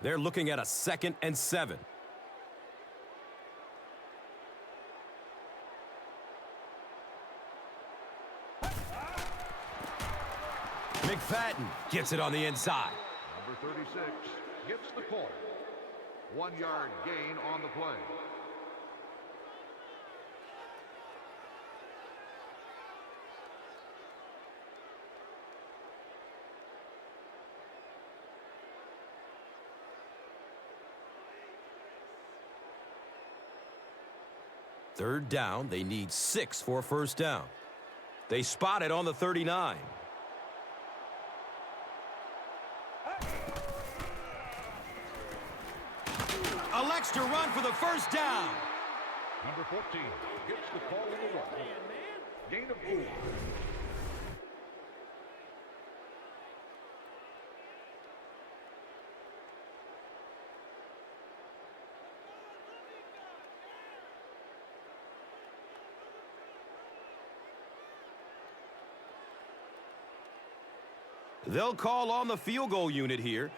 They're looking at a 2nd and 7. McFadden gets it on the inside. Number 36 gets the call. 1-yard gain on the play. Third down, they need 6 for a first down. They spot it on the 39. Elects to run for the first down. Number 14 gets the call on the run. Gain of 4. They'll call on the field goal unit here.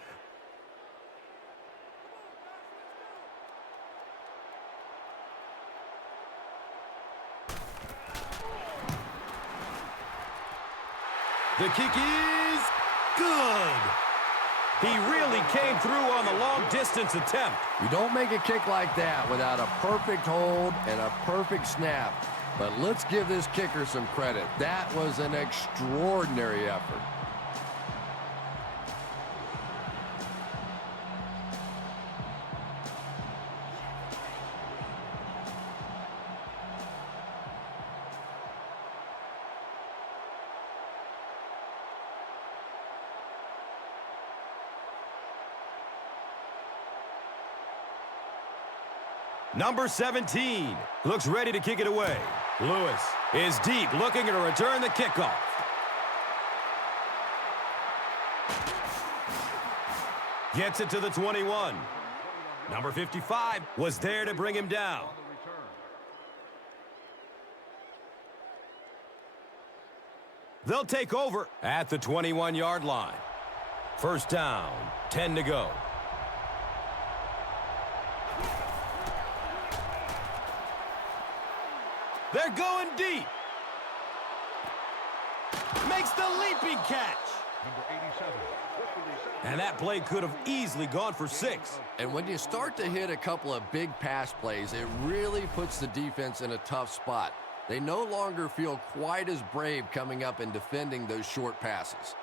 The kick is good. He really came through on the long-distance attempt. You don't make a kick like that without a perfect hold and a perfect snap. But let's give this kicker some credit. That was an extraordinary effort. Number 17 looks ready to kick it away. Lewis is deep, looking to return the kickoff. Gets it to the 21. Number 55 was there to bring him down. They'll take over at the 21-yard line. First down, 10 to go. They're going deep. Makes the leaping catch. Number 87. And that play could have easily gone for 6. And when you start to hit a couple of big pass plays, it really puts the defense in a tough spot. They no longer feel quite as brave coming up and defending those short passes.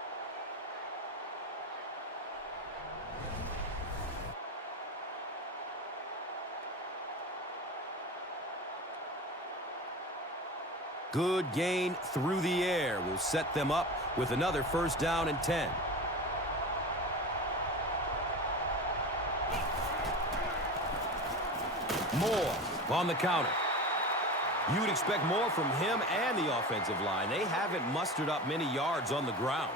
Good gain through the air will set them up with another first down and 10. Moore on the counter. You would expect more from him and the offensive line. They haven't mustered up many yards on the ground.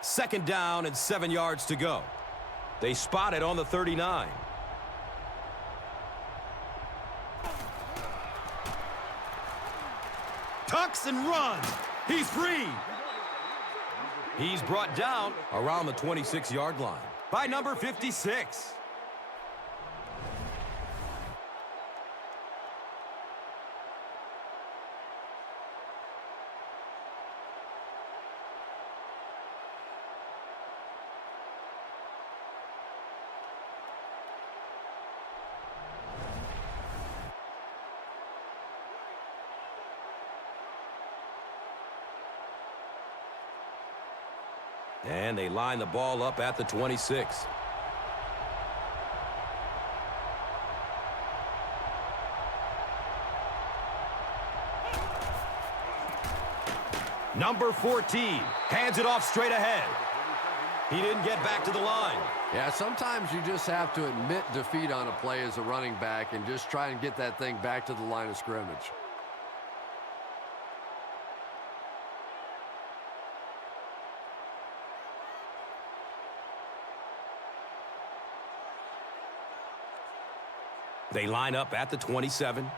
Second down and 7 yards to go. They spot it on the 39. Tucks and runs. He's free. He's brought down around the 26-yard line by number 56. And they line the ball up at the 26. Number 14 hands it off straight ahead. He didn't get back to the line. Yeah, sometimes you just have to admit defeat on a play as a running back and just try and get that thing back to the line of scrimmage. They line up at the 27.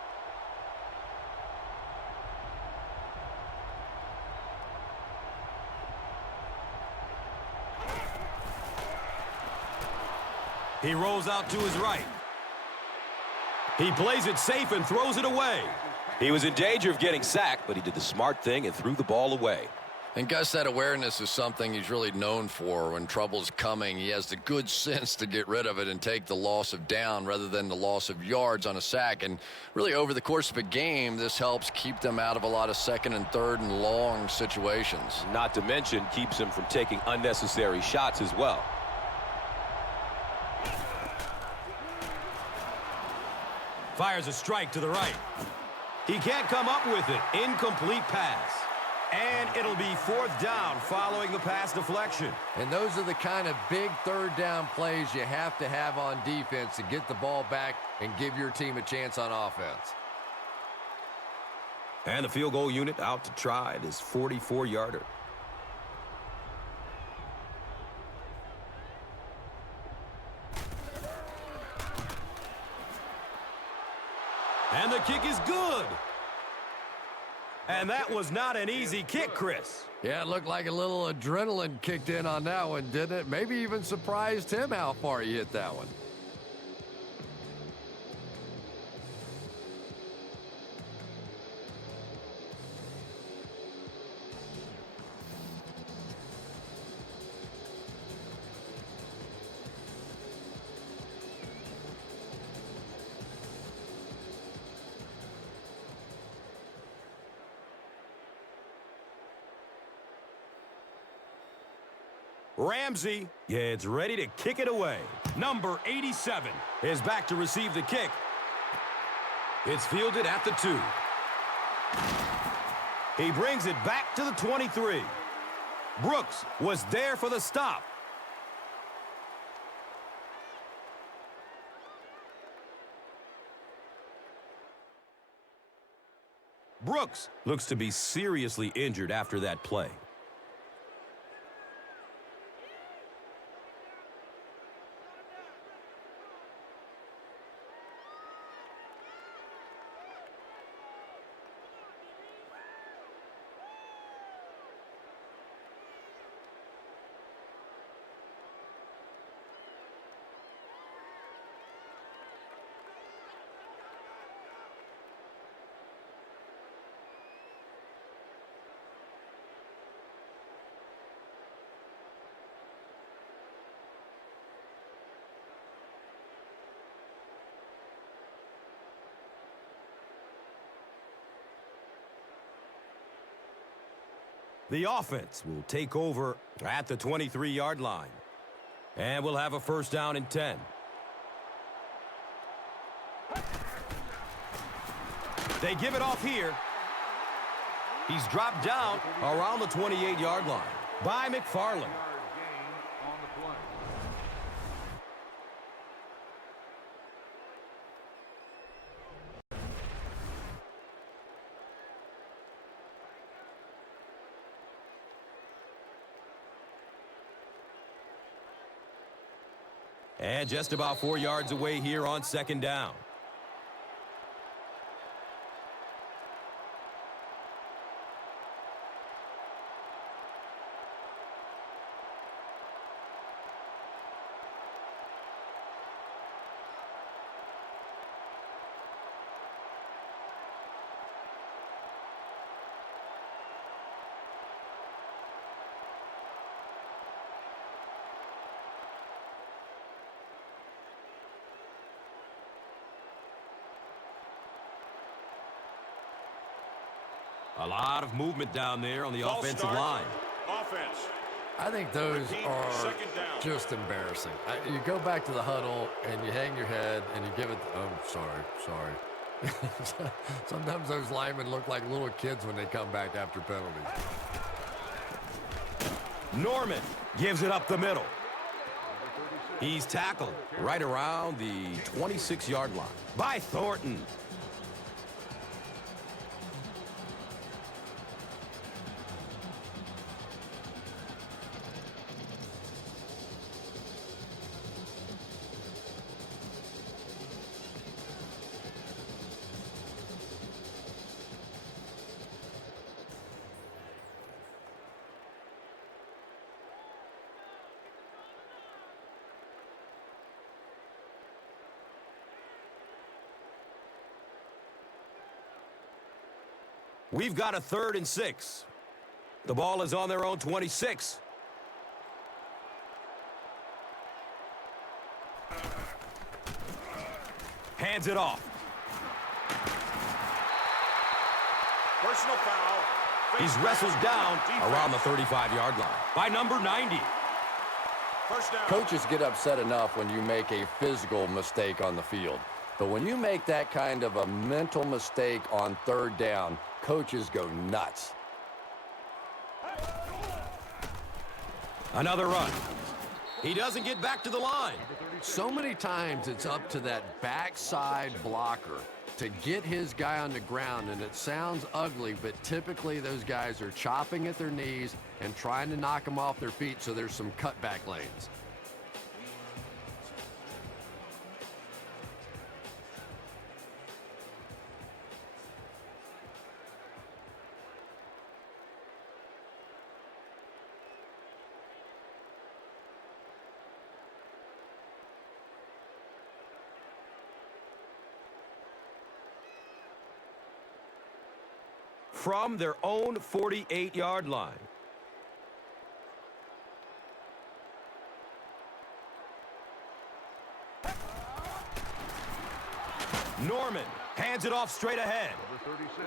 He rolls out to his right. He plays it safe and throws it away. He was in danger of getting sacked, but he did the smart thing and threw the ball away. And Gus, that awareness is something he's really known for. When trouble's coming, he has the good sense to get rid of it and take the loss of down rather than the loss of yards on a sack. And really, over the course of a game, this helps keep them out of a lot of second and third and long situations. Not to mention, keeps him from taking unnecessary shots as well. Fires a strike to the right. He can't come up with it. Incomplete pass. And it'll be 4th down following the pass deflection. And those are the kind of big third down plays you have to have on defense to get the ball back and give your team a chance on offense. And the field goal unit out to try this 44-yarder. And the kick is good. And that was not an easy kick, Chris. Yeah, it looked like a little adrenaline kicked in on that one, didn't it? Maybe even surprised him how far he hit that one. Ramsey gets ready to kick it away. Number 87 is back to receive the kick. It's fielded at the 2. He brings it back to the 23. Brooks was there for the stop. Brooks looks to be seriously injured after that play. The offense will take over at the 23-yard line. And we'll have a 1st down and 10. They give it off here. He's dropped down around the 28-yard line by McFarland. And just about 4 yards away here on 2nd down. A lot of movement down there on the offensive line. Offense. I think those are just embarrassing. You go back to the huddle and you hang your head and you give it, oh, sorry. Sometimes those linemen look like little kids when they come back after penalties. Norman gives it up the middle. He's tackled right around the 26-yard line by Thornton. We've got a 3rd and 6. The ball is on their own 26. Hands it off. Personal foul. He's wrestled down around the 35-yard line by number 90. First down. Coaches get upset enough when you make a physical mistake on the field. But when you make that kind of a mental mistake on 3rd down, coaches go nuts. Another run. He doesn't get back to the line. So many times it's up to that backside blocker to get his guy on the ground, and it sounds ugly, but typically those guys are chopping at their knees and trying to knock them off their feet, so there's some cutback lanes. From their own 48-yard line. Norman hands it off straight ahead. Number 36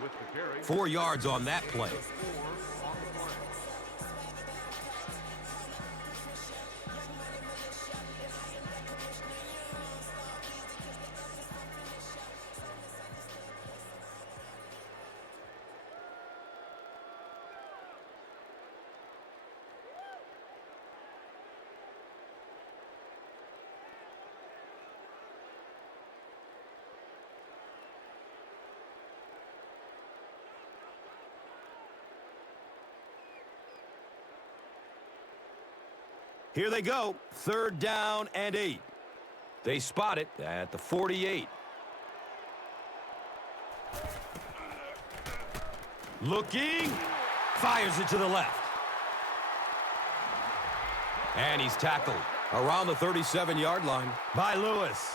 with the carry. 4 yards on that play. Here they go, 3rd down and 8. They spot it at the 48. Looking, fires it to the left. And he's tackled around the 37-yard line by Lewis.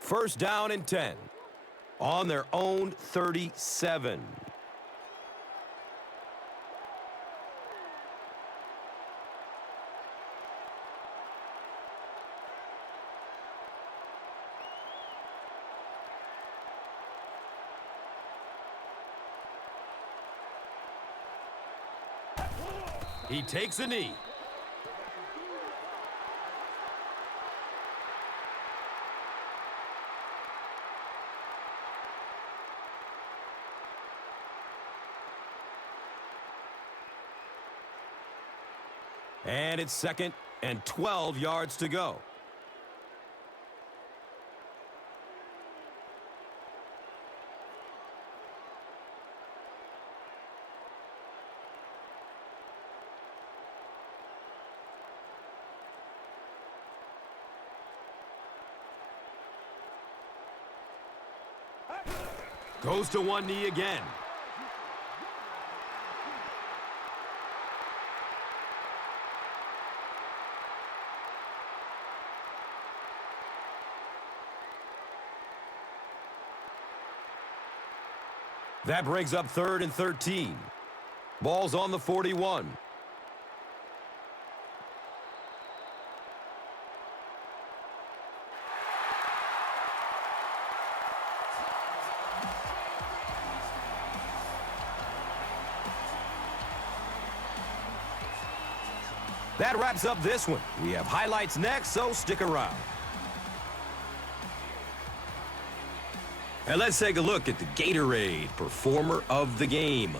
First down and 10 on their own 37. He takes a knee. And it's 2nd and 12 yards to go. Goes to one knee again. That brings up 3rd and 13. Ball's on the 41. That wraps up this one. We have highlights next, so stick around. And let's take a look at the Gatorade Performer of the Game.